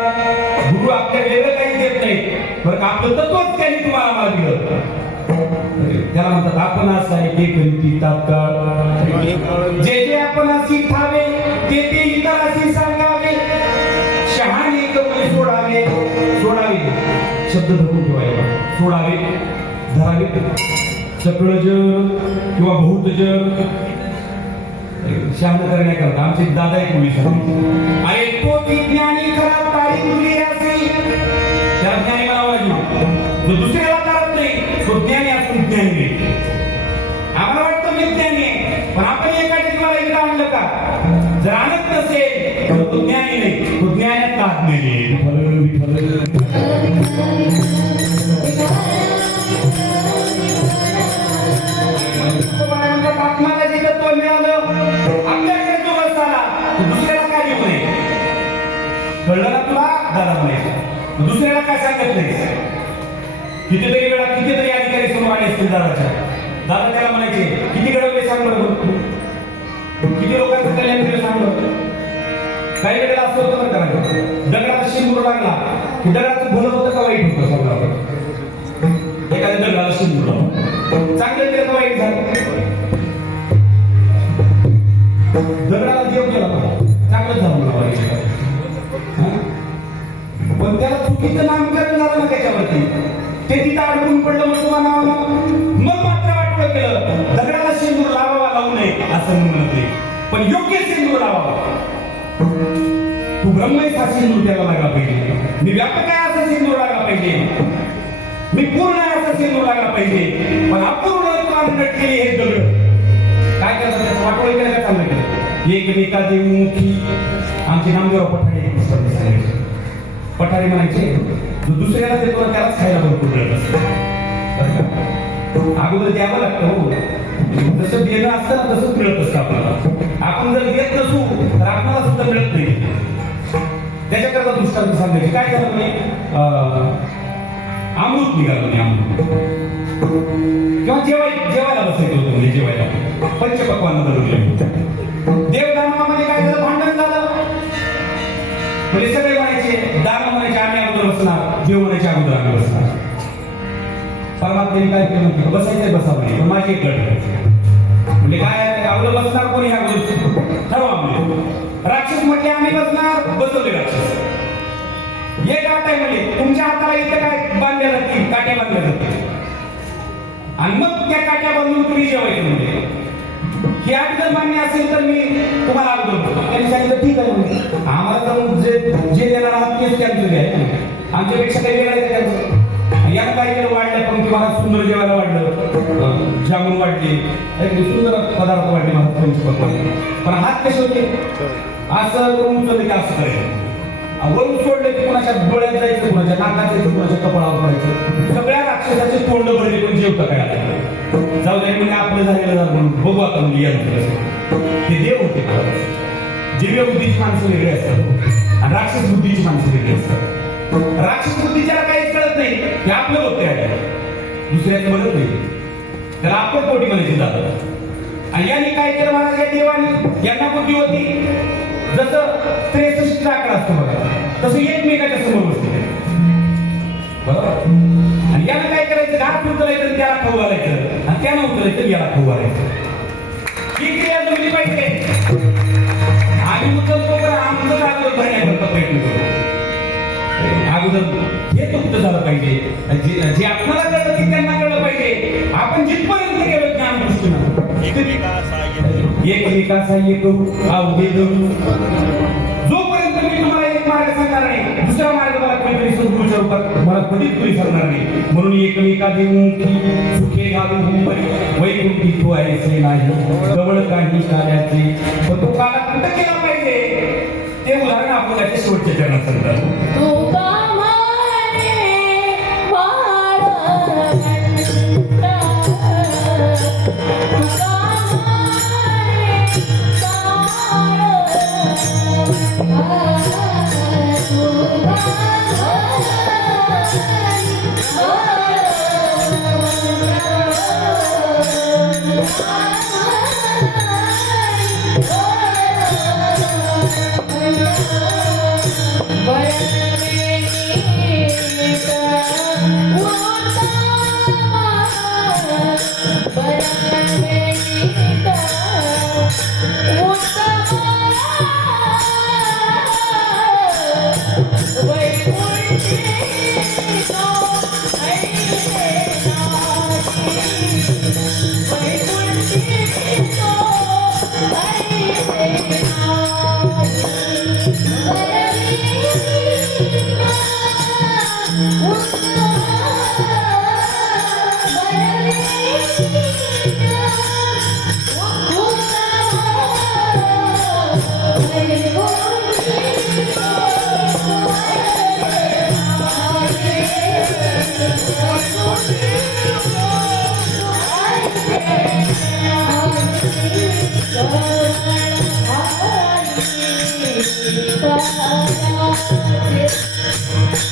गुरु आपल्या वेगळं काही देत नाही बरं का आपलं तत्वच त्यांनी तुम्हाला मला दिलं. त्याला म्हणतात आपण असा एक करीती तात्काळ जे जे आपण अशी ठावे ते ते इतरांशी सांगावे शहाणे कपडे सोडावे सोडावे शब्द धरून ठेवायला सोडावे धरावे सकळ जग किंवा बहुत जग शहाणा करण्याकरता आमचे दादा एक मुली अरे तो विज्ञानी खरा तारीख तुझी असेल त्याला ज्ञानी म्हणावं जो दुसऱ्याला करत नाही तो ज्ञानी असून ज्ञानी नाही. आम्हाला वाटतं मी ज्ञानी आहे पण आपण एखाद्या जीवाला इकडं आणलं का जर आणत नसेल तर तो ज्ञानी नाही तो ज्ञानात राहत नाही. आत्माला जे तत्व कितीतरी वेळा कितीतरी अधिकारी समोर आले असतील दादाच्या. दादा त्याला म्हणायचे किती घडवले सांग बरं, किती लोकांचं कल्याण केलं सांग बरं. काही वेळेला असं होतं बरं करायचं, दगडाचा शिंदूर लागला की दगडाचं भलं होतं का वाईट होतं समजा. एखाद्या दगडाला शिंदूर लावलं, चांगलं केलं का वाईट झालं. दगडाला देव केला बघा, चांगलं झालं मला वाईट झालं. पण त्याला चुकीचं नामकरण झालं ना त्याच्यावरती, ते तिथं अडकून पडलं मुसलमानावर. मग मात्र वाटलं केलं दगडाला शेंदूर लावावा लावू नये असं म्हणत नाही, पण योग्य शेंदूर लावावा. तू ब्रह्मच हा शेंदूर त्याला लागला पाहिजे, मी व्यापक आहे असा शेंदूर लागला पाहिजे, मी पूर्ण आहे असा शेंदूर लागला पाहिजे. पण अपूर्ण नटलेली हे दगड काय करतात, त्याचं वाटोळ केलं का चांगलं केलं. एकमेकाचे मुखी आमचे नामदेव पठारे सांगायचे. पठारे म्हणायचे जो दुसऱ्याला देतो ना त्यालाच खायला भरपूर मिळत असतं. अगोदर द्यावं लागतं हो, जसं देणं असतं ना तसंच मिळत असतं आपल्याला. आपण जर देत नसू तर आपल्याला सुद्धा मिळत नाही. त्याच्याकरता दृष्टांत सांगायचे. काय झालं नाही, अमृत निघालं नाही, अमृत किंवा जेवायला बसायचं होतं, म्हणजे जेवायला पंचपक्वान्न बनवले. देवदानवामध्ये काय झालं, भांडण झालं. म्हणजे सगळे म्हणायचे, दान म्हणायचे आम्ही अगोदर बसणार, देव म्हणायचे अगोदर आम्ही बसणार. परमात्म्याने काय केलं, बसायचंय बसा म्हणे, माझी एक गट म्हणजे काय अगोदर बसणार कोणी अगोदर ठरवा म्हणजे. राक्षस म्हटले आम्ही बसणार, बसवले राक्षस. एक गाठ आहे म्हणजे तुमच्या हाताला इथं काय बांधल्या जातील, काट्या बांधल्या जातील आणि मग त्या काट्या बांधून तुम्ही जेवायचं. म्हणजे ही आठ जर मान्य असेल तर मी तुम्हाला अगोदर. त्यांनी सांगितलं ठीक आहे, आम्हाला तर जे देणार आहात तेच त्यांचं आहे, आमच्यापेक्षा काही वेगळं आहे त्यांचं. यानं काय केलं, वाढलं पण तुम्हाला सुंदर जेवायला वाढलं, जामून वाढले, सुंदर पदार्थ वाढले मला पंचपक्वान्न. पण हात कसे होते, असं करून उचलले की असं करायचं, वरून सोडलं की कुणाच्या डोळ्यात जायचं, कुणाच्या नाकात जायचं, कुणाच्या कपाळावर पडायचं. सगळ्या राक्षसाचे तोंड भरले पण जेवता काय आलं. जाऊ दे म्हणजे आपलं झालेलं झालं म्हणून बघू आता म्हणजे यांचं ते देव होते. दिव्य बुद्धीची माणसं वेगळी असतात आणि राक्षस बुद्धीची माणसं वेगळी असतात. राक्षस बुद्धीच्याला काहीच कळत नाही, हे आपलं बघते आहे, दुसऱ्याचं बघत नाही, त्याला आपण पोटी म्हणायची जातात. आणि यांनी काय केलं महाराज, या देवाने यांना बुद्धी होती, जसं 63 आकडा असतो बघा तसं एकमेकाच्या समोर बसते बरोबर. आणि यानं काय करायचं, घाट उचलायचं त्याला खाऊ घालायचं आणि त्यानं उचलायचं याला खाऊ घालायचं. ही क्रिया जमली पाहिजे. आम्ही उचलतो पण आमचं अगोदर भरण्याकरता प्रयत्न करू. अगोदर हे तुमचं झालं पाहिजे, जे आपल्याला कळलं की त्यांना कळलं पाहिजे. आपण जिथपर्यंत गेलो ज्ञान दृष्टीनं एकमेका सहाय्य करू, अवघे करू. जोपर्यंत मी तुम्हाला एक मार्ग सांगणार नाही, दुसरा मार्ग मला कोणीतरी सद्गुरूच्या रूपात मला कधीच कोणी सांगणार नाही. म्हणून एकमेका देऊन सुखे घालून वैकुंठी तो ऐसे नाही, जवळ काही कार्याचे पण तो काला कुठं केला पाहिजे ते उदाहरण आपण त्याच्या शेवटच्या चरणात सांगतात.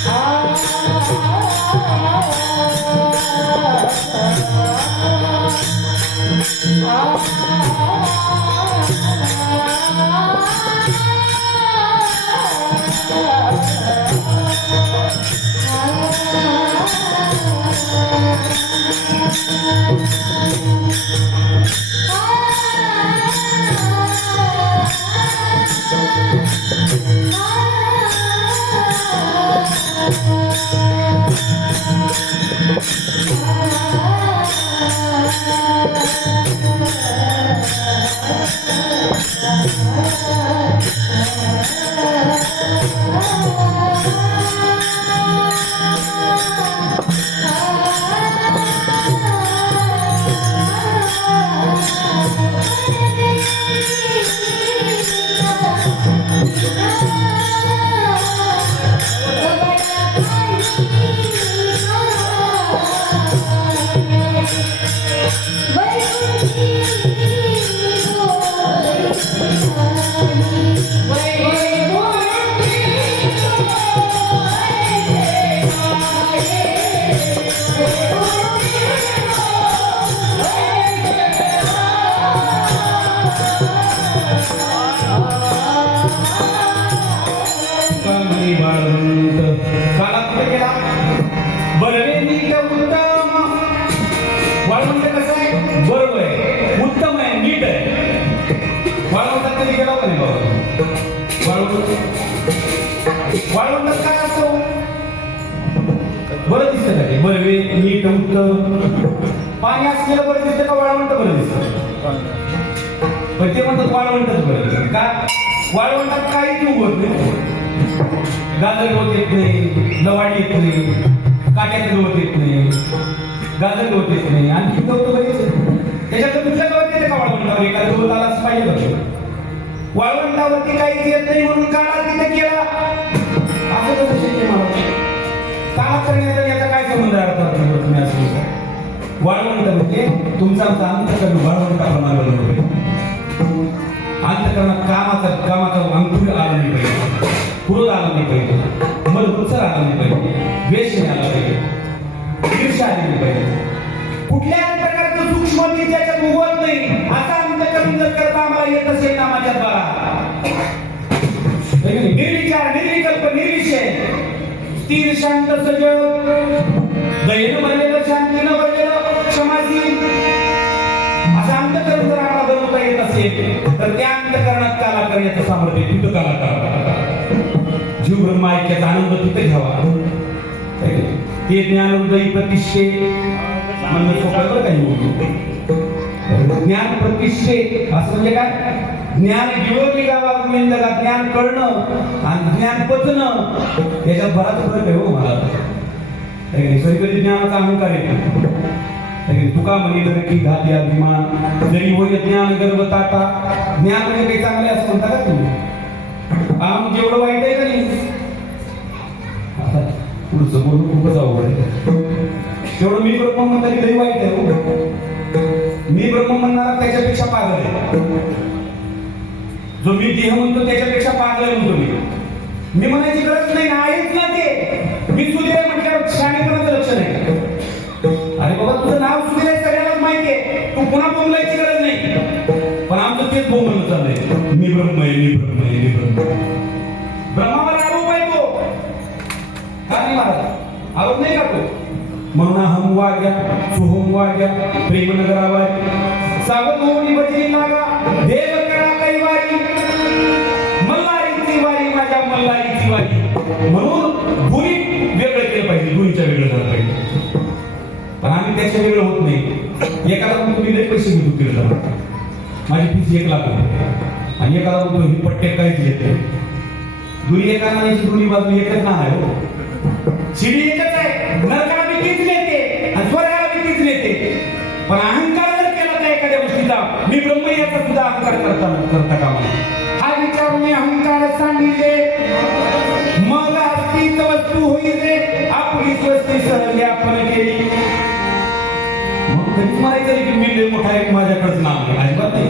Ah कमली बाळवंत काला कुठे गेला बरवे नीट उत्तम वाळवंट कसं आहे बरोबर आहे उत्तम आहे नीट आहे वाळवंटात कधी गेला का नाही बाबा वाळवंटात काय असतो बरं दिसतं का ते बरवे नीट उत्तम पाणी असलेलं बरं दिसतं का वाळवंट बरं दिसतं पण ते म्हणतात वाळवंटच बरं दिसतं का वाळवंटात काहीच उगवत नाही गाजर गवत येत नाही लवाडी येत नाही काट्याचं गवत येत नाही गाजर गवत येत नाही आणखी गवत बरेच त्याच्यात दुसऱ्या गवत येते का वाळवंटावर एका गवत आलाच पाहिजे बघ वाळवंटावरती काहीच येत नाही म्हणून काळा तिथे केला असं कसं शक्य मला काळा करण्याचा याचा काय संबंध आहे अर्थात तुम्ही असं वाळवंट म्हणजे तुमचा आमचा अंतकरण वाळवंटाप्रमाणे बनवलं अंतकरणात कामाचा अंकुर आला नाही पाहिजे क्रोध आला नाही पाहिजे मलबुत्सर आला नाही पाहिजे द्वेष नाही आला पाहिजे ईर्ष्या आली नाही पाहिजे कुठल्याच प्रकारचं सूक्ष्म बी त्याच्यात उगवत नाही असा अंतकरण जर करता आम्हाला येत असेल नामाच्या द्वारा निर्विचार निर्विकल्प निर्विषय स्थिर शांत सजग दयेनं भरलेलं शांतीनं भरलेलं क्षमाशील असं अंतकरण जर आम्हाला बनवता येत असेल तर त्या अंतकरणात काला करण्याचं सामर्थ्य तिथं काला करा जीव ब्रह्मा ऐक्याचा आनंद तिथे घ्यावा ते ज्ञानोदयी प्रतिष्ठे म्हणणं सोपं बरं काही ज्ञान प्रतिष्ठे असं म्हणजे काय ज्ञान जीवन गावा गोविंदगा ज्ञान कळणं आणि ज्ञान पचणं याच्यात बराच फरक आहे हो मला कधी कधी ज्ञानाचा अहंकार येतो तुका म्हणेल की घाती अभिमान जरी होय ज्ञान गर्व ताटा ज्ञान म्हणजे काही चांगले असं म्हणता का तुम्ही काम जेवढं वाईट आहे का नाही आता पुढचं बोलून खूपच अवघड आहे तेवढं मी ब्रह्म म्हणता की तरी वाईट आहे हो मी ब्रह्म म्हणणारा त्याच्यापेक्षा पागल आहे जो मी देह म्हणतो त्याच्यापेक्षा पागल आहे म्हणतो मी म्हणायची गरज नाही आहेच ना ते मी सुधीर म्हटल्यावर शाणेपणाचं लक्ष नाही अरे बाबा तुझं नाव सुधीर आहे सगळ्यांनाच माहिती आहे तू पुन्हा बोंबलायची गरज नाही पण आमचं तेच बोंबलं चाललंय मी ब्रह्म आहे मी ब्रह्म आहे मी ब्रह्म ब्रह्मावर आरोप आहे तो का नाही महाराज आरोप नाही का तो म्हणून हम वाग्या सोहम वाग्या प्रेम नगरावाय सावध होऊन भजनी लागा देव करा कैवारी मल्हारीची वारी माझ्या मल्हारीची वारी म्हणून गुणी वेगळं केलं पाहिजे गुणीच्या वेगळं झालं पाहिजे पण आम्ही त्याच्या वेगळं होत नाही एखादा म्हणतो मी लई पैसे घेतो फिरला माझी फीस 1 लाख रुपये आणि एखादा म्हणतो ही पट्टे काहीच घेते दुरी एका नाण्याची दोन्ही बाजू एकच नाणं आहे हो शिडी एकच आहे नरकाला बी तीच नेते आणि स्वर्गाला बी तीच नेते पण अहंकार जर केला त्या एखाद्या गोष्टीचा मी ब्रह्म याचा सुद्धा अहंकार करता कामा हा विचार मी अहंकार सांगितले मग अस्तित्व वस्तू होईल रे आपली स्वस्ती सहली आपण केली मग कधीच म्हणायचं की मी लय मोठा एक माझ्याकडचं नाव आहे अजिबात नाही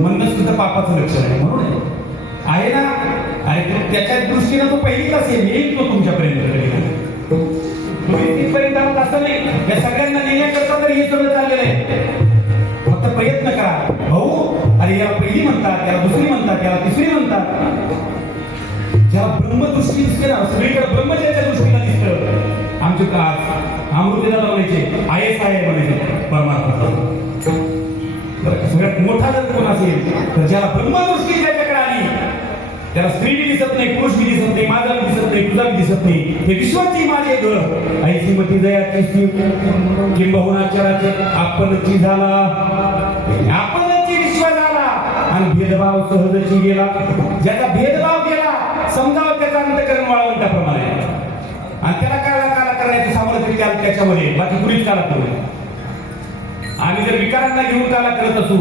म्हणणं सुद्धा पापाचं लक्षण आहे म्हणून आहे ना अरे त्याच्या दृष्टीनं तो पहिलीच असेल येईल तो तुमच्यापर्यंत तुम्ही तिथपर्यंत असं नाही या सगळ्यांना नेण्याकरता तर हे सगळं चाललेलं आहे फक्त प्रयत्न अरे याला पहिली म्हणतात, त्याला दुसरी म्हणतात, त्याला तिसरी म्हणतात. ज्याला ब्रह्मदृष्टी दिसते ना, सगळीकडे ब्रह्मचर्याच्या दृष्टीला दिसतं. आमचे काळ अमृतेला म्हणायचे IS आहे म्हणायचे परमात्मा. सगळ्यात मोठा जर कोण असेल तर ज्याला ब्रह्मदृष्टी त्याच्याकडे आली, त्याला स्त्री बी दिसत नाही, पुरुष बी दिसत नाही, माझा बी दिसत नाही, तुझा बी दिसत नाही. हे विश्वाची माझे घर ऐसी मती जयाची किंबहुना चराचे आपणची झाला, आपणची विश्व झाला आणि भेदभाव सहजची गेला. ज्याचा भेदभाव गेला समजावं त्याचा अंतकरण वाळवंटाप्रमाणे आणि त्याला काला करण्याचं सामर्थ्य त्याच्यामध्ये, बाकी कुणीच काला करू नये. आम्ही जर विकारांना घेऊन काला करत असू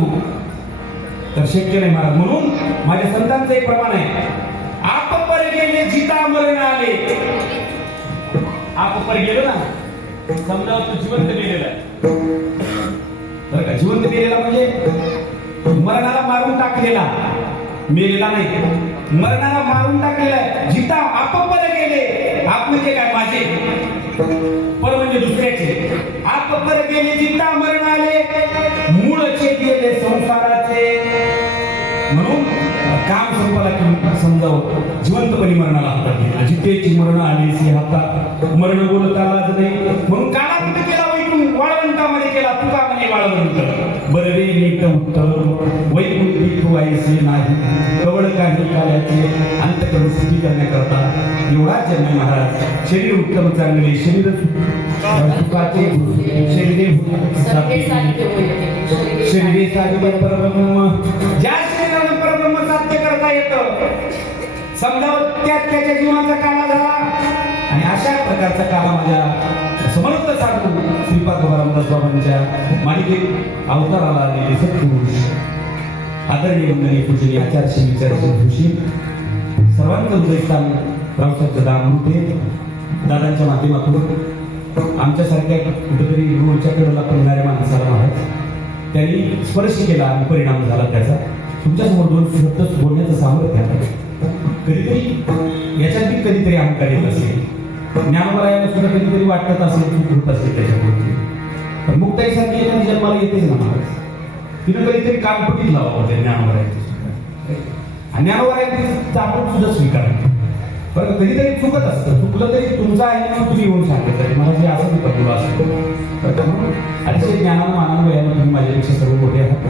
तर शक्य नाही महाराज. म्हणून माझ्या संतांचं एक प्रमाण आहे, आप पर गेले जिता मरण आले. आप पर गेलो ना, समजा तू जिवंत गेलेला आहे बरं का. जिवंत गेलेला म्हणजे मरणाला मारून टाकलेला, मेलेला नाही, मरणाला मारून टाकलेला आहे. जिता आप पर गेले, आप म्हणजे काय माझे, पर म्हणजे दुसऱ्याचे. आप पर गेले जिता मरण आले, मूळचे गेले संसाराचे. म्हणून काम संपाला की समजावं, जिवंतपणी मरणाला हातात घेतला. जितेची मरण आली सी हातात, मरण बोलता लाज नाही. म्हणून काला कुठे केला वैकुंठ, वाळवंटामध्ये केला. तुका म्हणजे वाळवंट. बरवे नीट उत्तम वैकुंठी तू ऐसे नाही, कवळ काही काल्याचे अंतकरण सिद्धी करण्याकरता एवढा जन्म महाराज. शरीर उत्तम चांगले, शरीर सुखाचे, शरीरे शरीरे साधे परब्रह्म. ज्या शरीरानं परब्रह्म साध्य करता येतं समजावं त्याच्या जीवनाचा काळा झाला. आणि अशा प्रकारचा काळा माझ्या समर्थ साधू श्रीपाद रामदास बाबांच्या मालिकेत अवताराला आलेले सत्पुरुष आदरणीय वंदनीय पूजनीय आचार्य विचारशील खुशी सर्वांचं हृदयस्थान रावसाहेब दामृते दादांच्या माध्यमातून आमच्यासारख्या कुठेतरी रोडच्या कडेला पडणाऱ्या माणसाला महाराज त्यांनी स्पर्श केला आणि परिणाम झाला त्याचा. तुमच्यासमोर दोन शब्द बोलण्याचं सामर्थ्य आहे. कधीतरी याच्यात बी कधीतरी अहंकार येत असेल, ज्ञानोबरायाला सुद्धा कधीतरी वाटत असेल, चूक होत असेल त्याच्यामध्ये. पण मुक्ताईसारखी एखादी जन्माला येतेच ना महाराज. तिनं कधीतरी कानपटीत लावावं त्या ज्ञानोबरायाची. आणि ज्ञानोबरायाची आपण सुद्धा स्वीकारायचं. बरं कधीतरी चुकत असतं, चुकलं तरी तुमचं आहे म्हणून तुम्ही येऊन सांगायचं मला जे असं मी पडलो असतो. अतिशय ज्ञानानं मानानं वयानं तुम्ही माझ्यापेक्षा सर्व मोठे आहात.